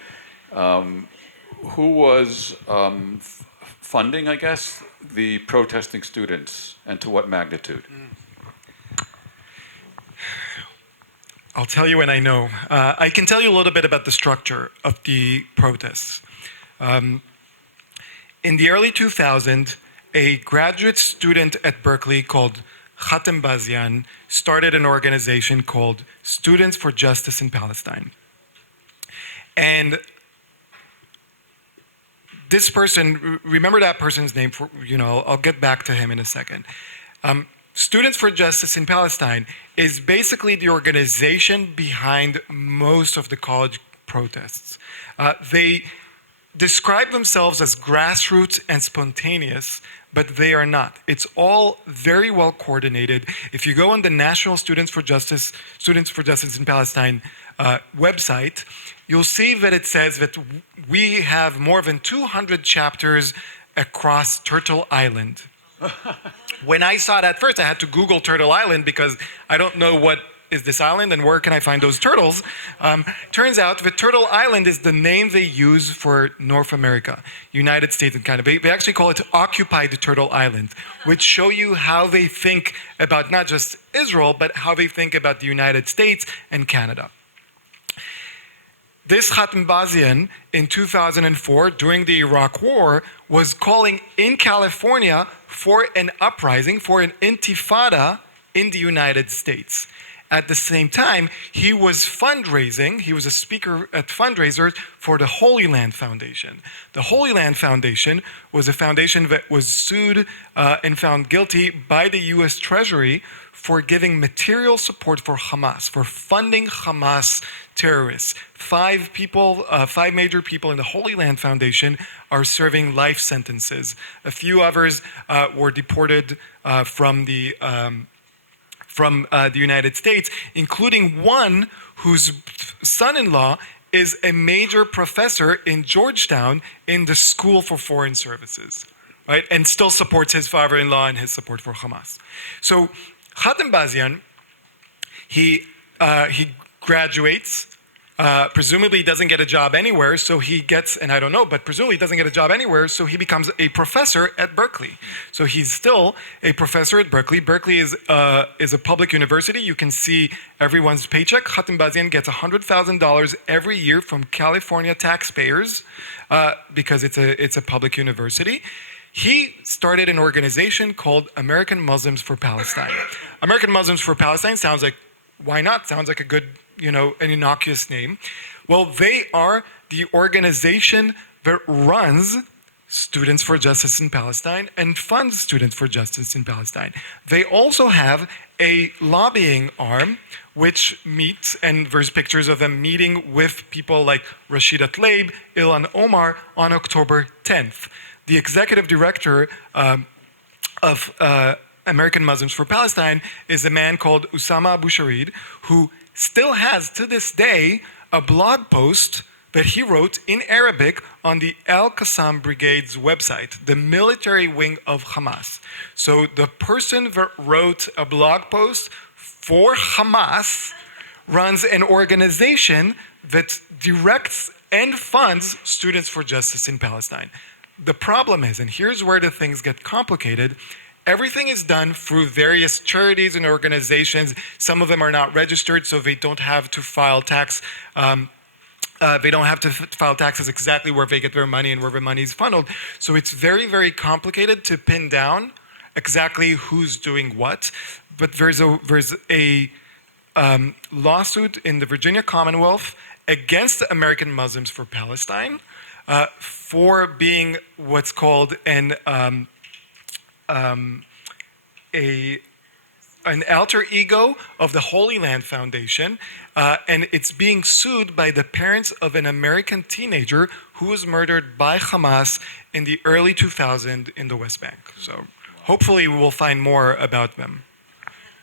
Who was funding, I guess, the protesting students, and to what magnitude? I'll tell you when I know. I can tell you a little bit about the structure of the protests. In the early 2000s, a graduate student at Berkeley called Khatem Bazian started an organization called Students for Justice in Palestine. And this person, remember that person's name, I'll get back to him in a second. Students for Justice in Palestine is basically the organization behind most of the college protests. They describe themselves as grassroots and spontaneous, but they are not. It's all very well coordinated. If you go on the National Students for Justice in Palestine website, you'll see that it says that we have more than 200 chapters across Turtle Island. When I saw that first, I had to Google Turtle Island because I don't know what is this island and where can I find those turtles? Turns out that Turtle Island is the name they use for North America, United States and Canada. They actually call it Occupied Turtle Island, which show you how they think about not just Israel, but how they think about the United States and Canada. This Khatem Bazian in 2004, during the Iraq War, was calling in California for an uprising, for an intifada in the United States. At the same time, he was fundraising, he was a speaker at fundraisers for the Holy Land Foundation. The Holy Land Foundation was a foundation that was sued and found guilty by the US Treasury for giving material support for Hamas, for funding Hamas terrorists. Five major people in the Holy Land Foundation are serving life sentences. A few others were deported from the United States, including one whose son-in-law is a major professor in Georgetown in the School for Foreign Services, right? And still supports his father-in-law and his support for Hamas. So Khatem Bazian, he graduates, presumably doesn't get a job anywhere, so he gets, and I don't know, but presumably doesn't get a job anywhere, so he becomes a professor at Berkeley. So he's still a professor at Berkeley. Berkeley is a public university. You can see everyone's paycheck. Khatem Bazian gets $100,000 every year from California taxpayers because it's a public university. He started an organization called American Muslims for Palestine. American Muslims for Palestine sounds like, why not? Sounds like a good, an innocuous name. Well, they are the organization that runs Students for Justice in Palestine and funds Students for Justice in Palestine. They also have a lobbying arm which meets, and there's pictures of them meeting with people like Rashida Tlaib, Ilhan Omar on October 10th. The executive director of American Muslims for Palestine is a man called Usama Abu Sharid, who still has to this day a blog post that he wrote in Arabic on the Al-Qassam Brigade's website, the military wing of Hamas. So the person that wrote a blog post for Hamas runs an organization that directs and funds Students for Justice in Palestine. The problem is, and here's where the things get complicated, everything is done through various charities and organizations. Some of them are not registered, so they don't have to file tax. They don't have to file taxes exactly where they get their money and where the money is funneled. So it's very, very complicated to pin down exactly who's doing what. But there's a lawsuit in the Virginia Commonwealth against American Muslims for Palestine for being what's called an alter ego of the Holy Land Foundation, and it's being sued by the parents of an American teenager who was murdered by Hamas in the early 2000s in the West Bank. So hopefully we will find more about them.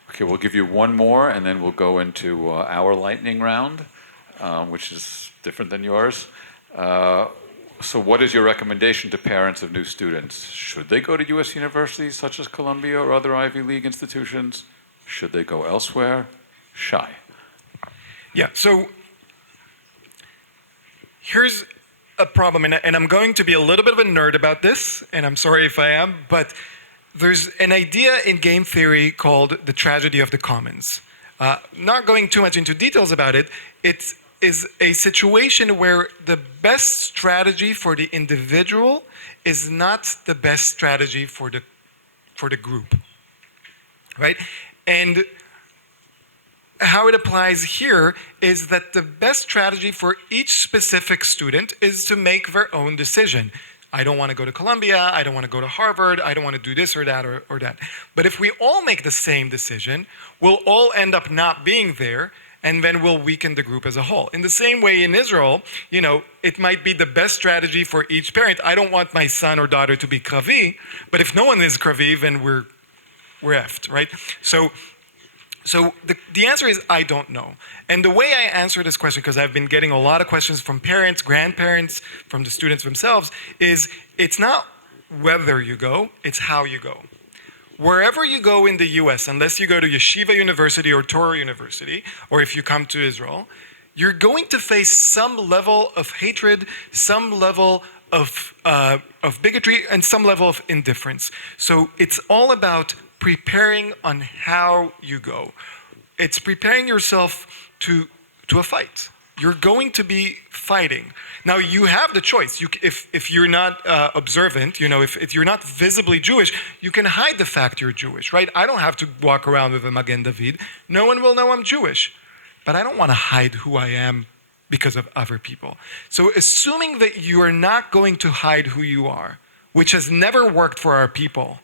Okay, we'll give you one more, and then we'll go into our lightning round, which is different than yours. So what is your recommendation to parents of new students? Should they go to U.S. universities such as Columbia or other Ivy League institutions? Should they go elsewhere? Shai. Yeah, so here's a problem, and I'm going to be a little bit of a nerd about this, and I'm sorry if I am, but there's an idea in game theory called the tragedy of the commons. Not going too much into details about it, it is a situation where the best strategy for the individual is not the best strategy for the group, right? And how it applies here is that the best strategy for each specific student is to make their own decision. I don't want to go to Columbia, I don't want to go to Harvard, I don't want to do this or that or that. But if we all make the same decision, we'll all end up not being there, and then we'll weaken the group as a whole. In the same way in Israel, it might be the best strategy for each parent. I don't want my son or daughter to be Kravi, but if no one is Kravi, then we're effed, right? So the answer is I don't know. And the way I answer this question, because I've been getting a lot of questions from parents, grandparents, from the students themselves, is it's not whether you go, it's how you go. Wherever you go in the US, unless you go to Yeshiva University or Torah University, or if you come to Israel, you're going to face some level of hatred, some level of bigotry, and some level of indifference. So it's all about preparing on how you go. It's preparing yourself to a fight. You're going to be fighting. Now, you have the choice. If you're not observant, if you're not visibly Jewish, you can hide the fact you're Jewish, right? I don't have to walk around with a Magen David. No one will know I'm Jewish. But I don't want to hide who I am because of other people. So assuming that you are not going to hide who you are, which has never worked for our people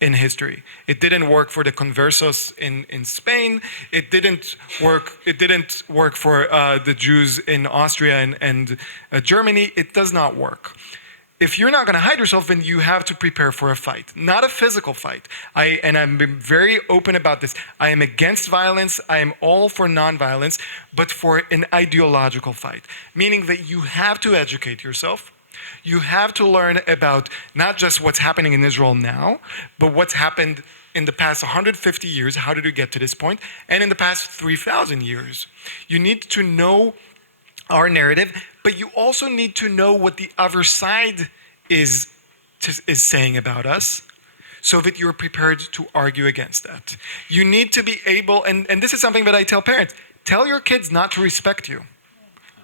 in history. It didn't work for the conversos in Spain. It didn't work for the Jews in Austria and Germany. It does not work. If you're not going to hide yourself, then you have to prepare for a fight, not a physical fight. I'm very open about this. I am against violence. I am all for nonviolence, but for an ideological fight, meaning that you have to educate yourself. You have to learn about not just what's happening in Israel now, but what's happened in the past 150 years. How did we get to this point? And in the past 3,000 years. You need to know our narrative, but you also need to know what the other side is saying about us, so that you're prepared to argue against that. You need to be able, and this is something that I tell parents, tell your kids not to respect you.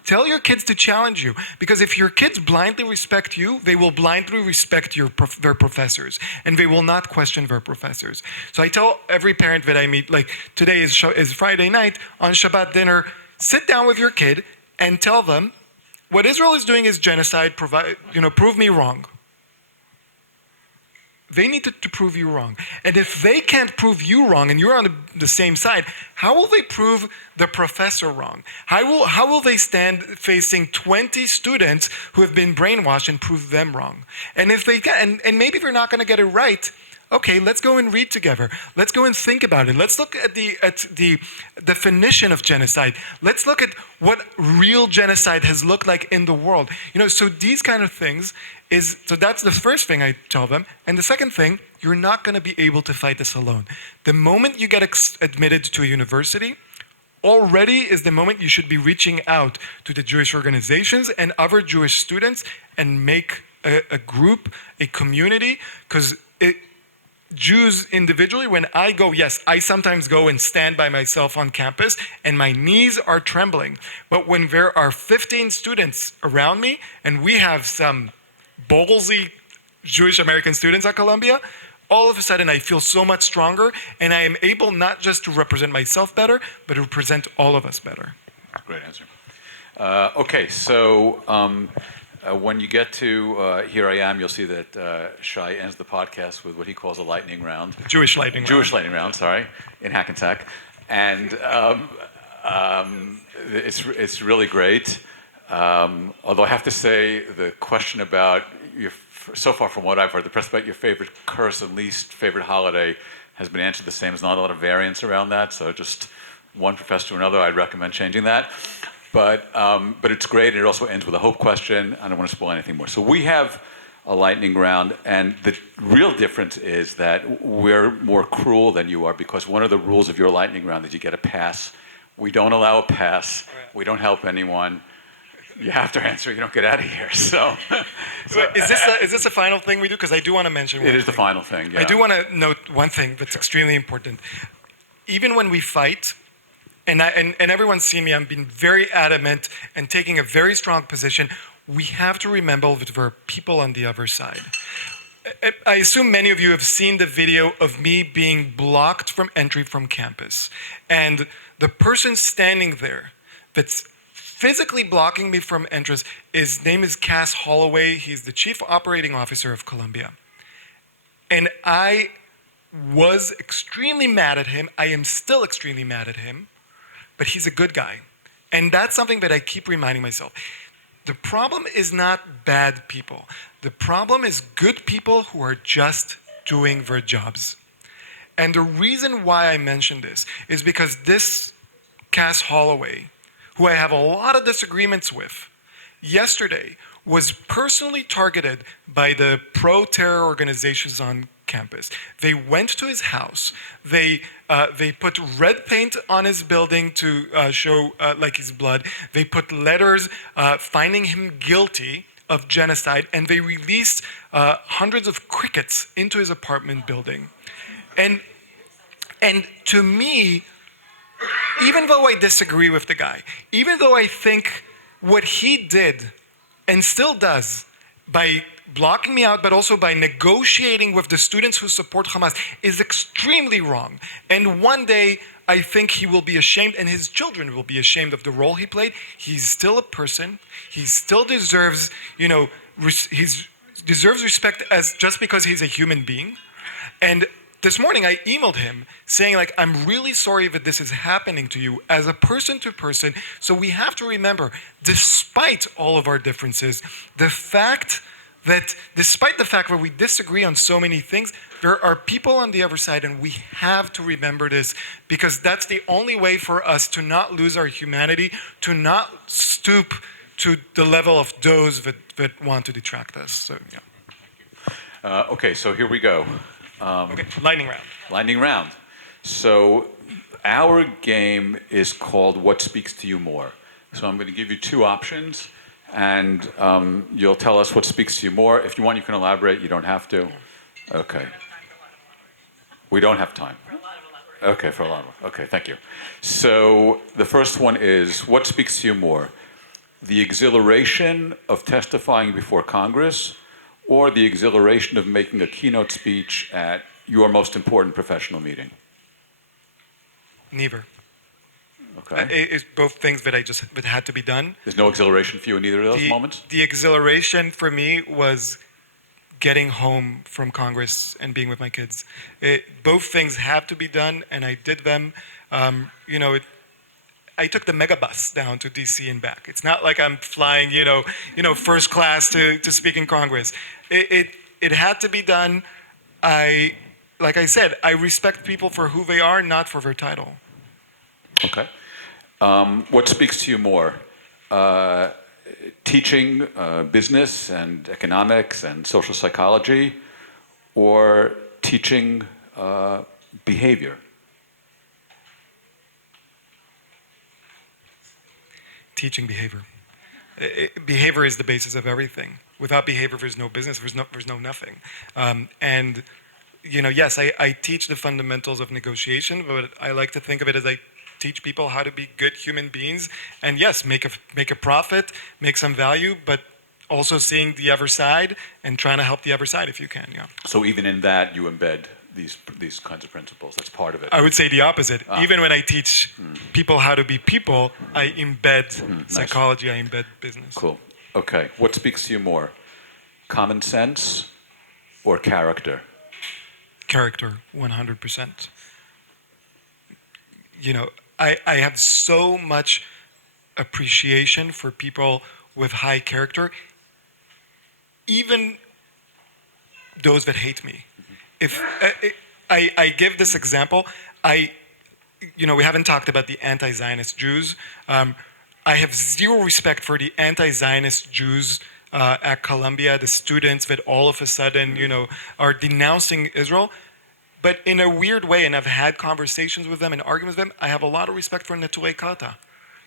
Tell your kids to challenge you, because if your kids blindly respect you, they will blindly respect their professors, and they will not question their professors. So I tell every parent that I meet, like today is Friday night, on Shabbat dinner, sit down with your kid and tell them, what Israel is doing is genocide, prove me wrong. They need to prove you wrong. And if they can't prove you wrong and you're on the same side, how will they prove the professor wrong? How will they stand facing 20 students who have been brainwashed and prove them wrong? And if they can, and maybe they're not going to get it right, okay, let's go and read together. Let's go and think about it. Let's look at the definition of genocide. Let's look at what real genocide has looked like in the world. So these kind of things so that's the first thing I tell them. And the second thing, you're not going to be able to fight this alone. The moment you get admitted to a university, already is the moment you should be reaching out to the Jewish organizations and other Jewish students and make a group, a community, because Jews individually, when I go, yes, I sometimes go and stand by myself on campus and my knees are trembling. But when there are 15 students around me and we have some ballsy Jewish American students at Columbia, all of a sudden I feel so much stronger and I am able not just to represent myself better, but to represent all of us better. Great answer. Okay, so when you get to Here I Am, you'll see that Shai ends the podcast with what he calls a lightning round. Jewish lightning round, sorry, in Hackensack. And it's really great. Although I have to say, the question about, so far from what I've heard, the question about your favorite curse and least favorite holiday has been answered the same. There's not a lot of variance around that, so just one professor to another, I'd recommend changing that. But it's great, and it also ends with a hope question. I don't want to spoil anything more. So we have a lightning round, and the real difference is that we're more cruel than you are, because one of the rules of your lightning round is you get a pass. We don't allow a pass. We don't help anyone. You have to answer. You don't get out of here. So is this a final thing we do? Because I do want to mention one thing. It is the final thing, yeah. I do want to note one thing that's extremely important. Even when we fight, and everyone's seen me, I'm being very adamant and taking a very strong position, we have to remember that there are people on the other side. I assume many of you have seen the video of me being blocked from entry from campus. And the person standing there that's physically blocking me from entrance, his name is Cass Holloway. He's the Chief Operating Officer of Columbia. And I was extremely mad at him. I am still extremely mad at him, but he's a good guy. And that's something that I keep reminding myself. The problem is not bad people. The problem is good people who are just doing their jobs. And the reason why I mention this is because this Cass Holloway, who I have a lot of disagreements with, yesterday was personally targeted by the pro-terror organizations on campus. They went to his house. They put red paint on his building to show like his blood. They put letters finding him guilty of genocide, and they released hundreds of crickets into his apartment building. And to me, even though I disagree with the guy, even though I think what he did and still does by blocking me out, but also by negotiating with the students who support Hamas, is extremely wrong. And one day, I think he will be ashamed, and his children will be ashamed of the role he played. He's still a person. He still deserves, deserves respect as just because he's a human being. And this morning, I emailed him saying, I'm really sorry that this is happening to you as a person to person. So we have to remember, despite all of our differences, despite the fact that we disagree on so many things, there are people on the other side, and we have to remember this, because that's the only way for us to not lose our humanity, to not stoop to the level of those that want to detract us. So, yeah. Okay, so here we go. Lightning round. Lightning round. So our game is called What Speaks to You More. So I'm going to give you two options, and you'll tell us what speaks to you more. If you want, you can elaborate. You don't have to. Okay. We don't have time. Okay, for a lot of. Okay, thank you. So the first one is, what speaks to you more? The exhilaration of testifying before Congress, or the exhilaration of making a keynote speech at your most important professional meeting? Neither. Okay. It's both things that had to be done. There's no exhilaration for you in either of those moments? The exhilaration for me was getting home from Congress and being with my kids. Both things have to be done, and I did them. I took the megabus down to DC and back. It's not like I'm flying, first class to speak in Congress. It had to be done. Like I said, I respect people for who they are, not for their title. Okay. What speaks to you more? Teaching business and economics and social psychology, or teaching behavior? Teaching behavior. Behavior is the basis of everything. Without behavior, there's no business. There's no nothing. And yes, I teach the fundamentals of negotiation, but I like to think of it as I teach people how to be good human beings, and yes, make a profit, make some value, but also seeing the other side and trying to help the other side if you can. Yeah. So even in that, you embed these kinds of principles. That's part of it. I would say the opposite. Even when I teach people how to be people, I embed psychology, I embed business. Cool. Okay. What speaks to you more? Common sense or character? Character, 100%. I have so much appreciation for people with high character, even those that hate me. If I give this example, we haven't talked about the anti-Zionist Jews. I have zero respect for the anti-Zionist Jews at Columbia, the students that all of a sudden, are denouncing Israel. But in a weird way, and I've had conversations with them and arguments with them, I have a lot of respect for Netulei Kata.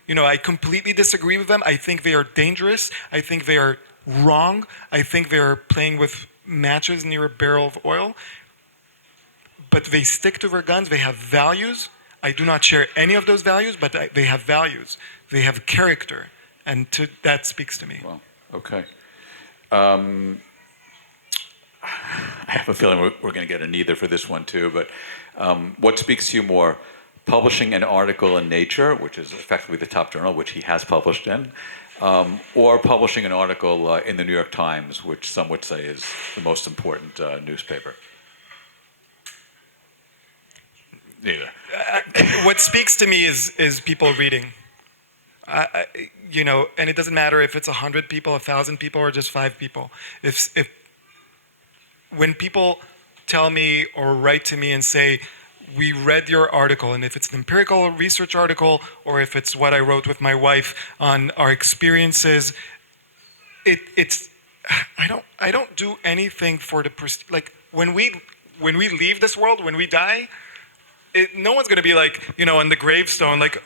I completely disagree with them. I think they are dangerous. I think they are wrong. I think they are playing with matches near a barrel of oil. But they stick to their guns. They have values. I do not share any of those values, but they have values. They have character. And that speaks to me. Well, okay. I have a feeling we're going to get a neither for this one too, but what speaks to you more? Publishing an article in Nature, which is effectively the top journal, which he has published in, or publishing an article in the New York Times, which some would say is the most important newspaper? Neither. What speaks to me is people reading. And it doesn't matter if it's 100 people, 1,000 people, or just 5 people. When people tell me or write to me and say, we read your article, and if it's an empirical research article or if it's what I wrote with my wife on our experiences, I don't do anything for the like when we leave this world, when we die, no one's going to be like, on the gravestone, like,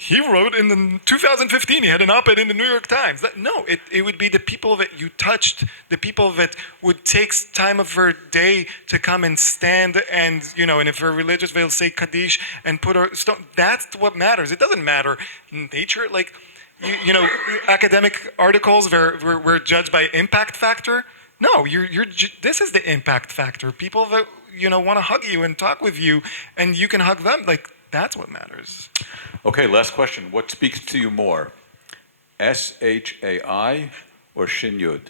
he wrote in the 2015, he had an op-ed in the New York Times. No, it would be the people that you touched, the people that would take time of their day to come and stand and, and if they're religious, they'll say Kaddish and put a stone. That's what matters. It doesn't matter nature. Like, academic articles, we're judged by impact factor. No, this is the impact factor. People that, want to hug you and talk with you and you can hug them. Like, that's what matters. Okay, last question. What speaks to you more? SHAI or Shin Yud?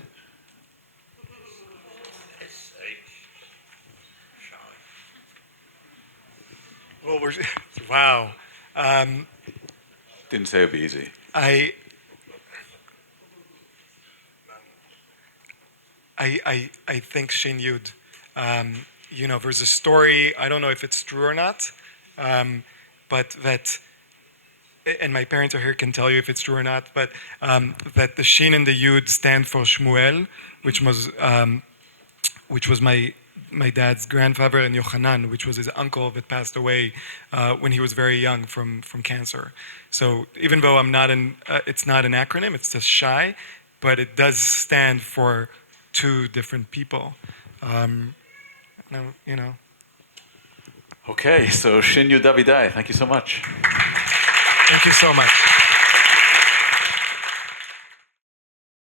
Well, wow. Didn't say it'd be easy. I think Shin Yud. There's a story, I don't know if it's true or not, but that, and my parents are here, can tell you if it's true or not, but that the Shin and the Yud stand for Shmuel, which was my dad's grandfather, and Yochanan, which was his uncle that passed away when he was very young from cancer. So even though it's not an acronym, it's just Shai, but it does stand for 2 different people. Okay, so Shin Yud Davidai, thank you so much. Thank you so much.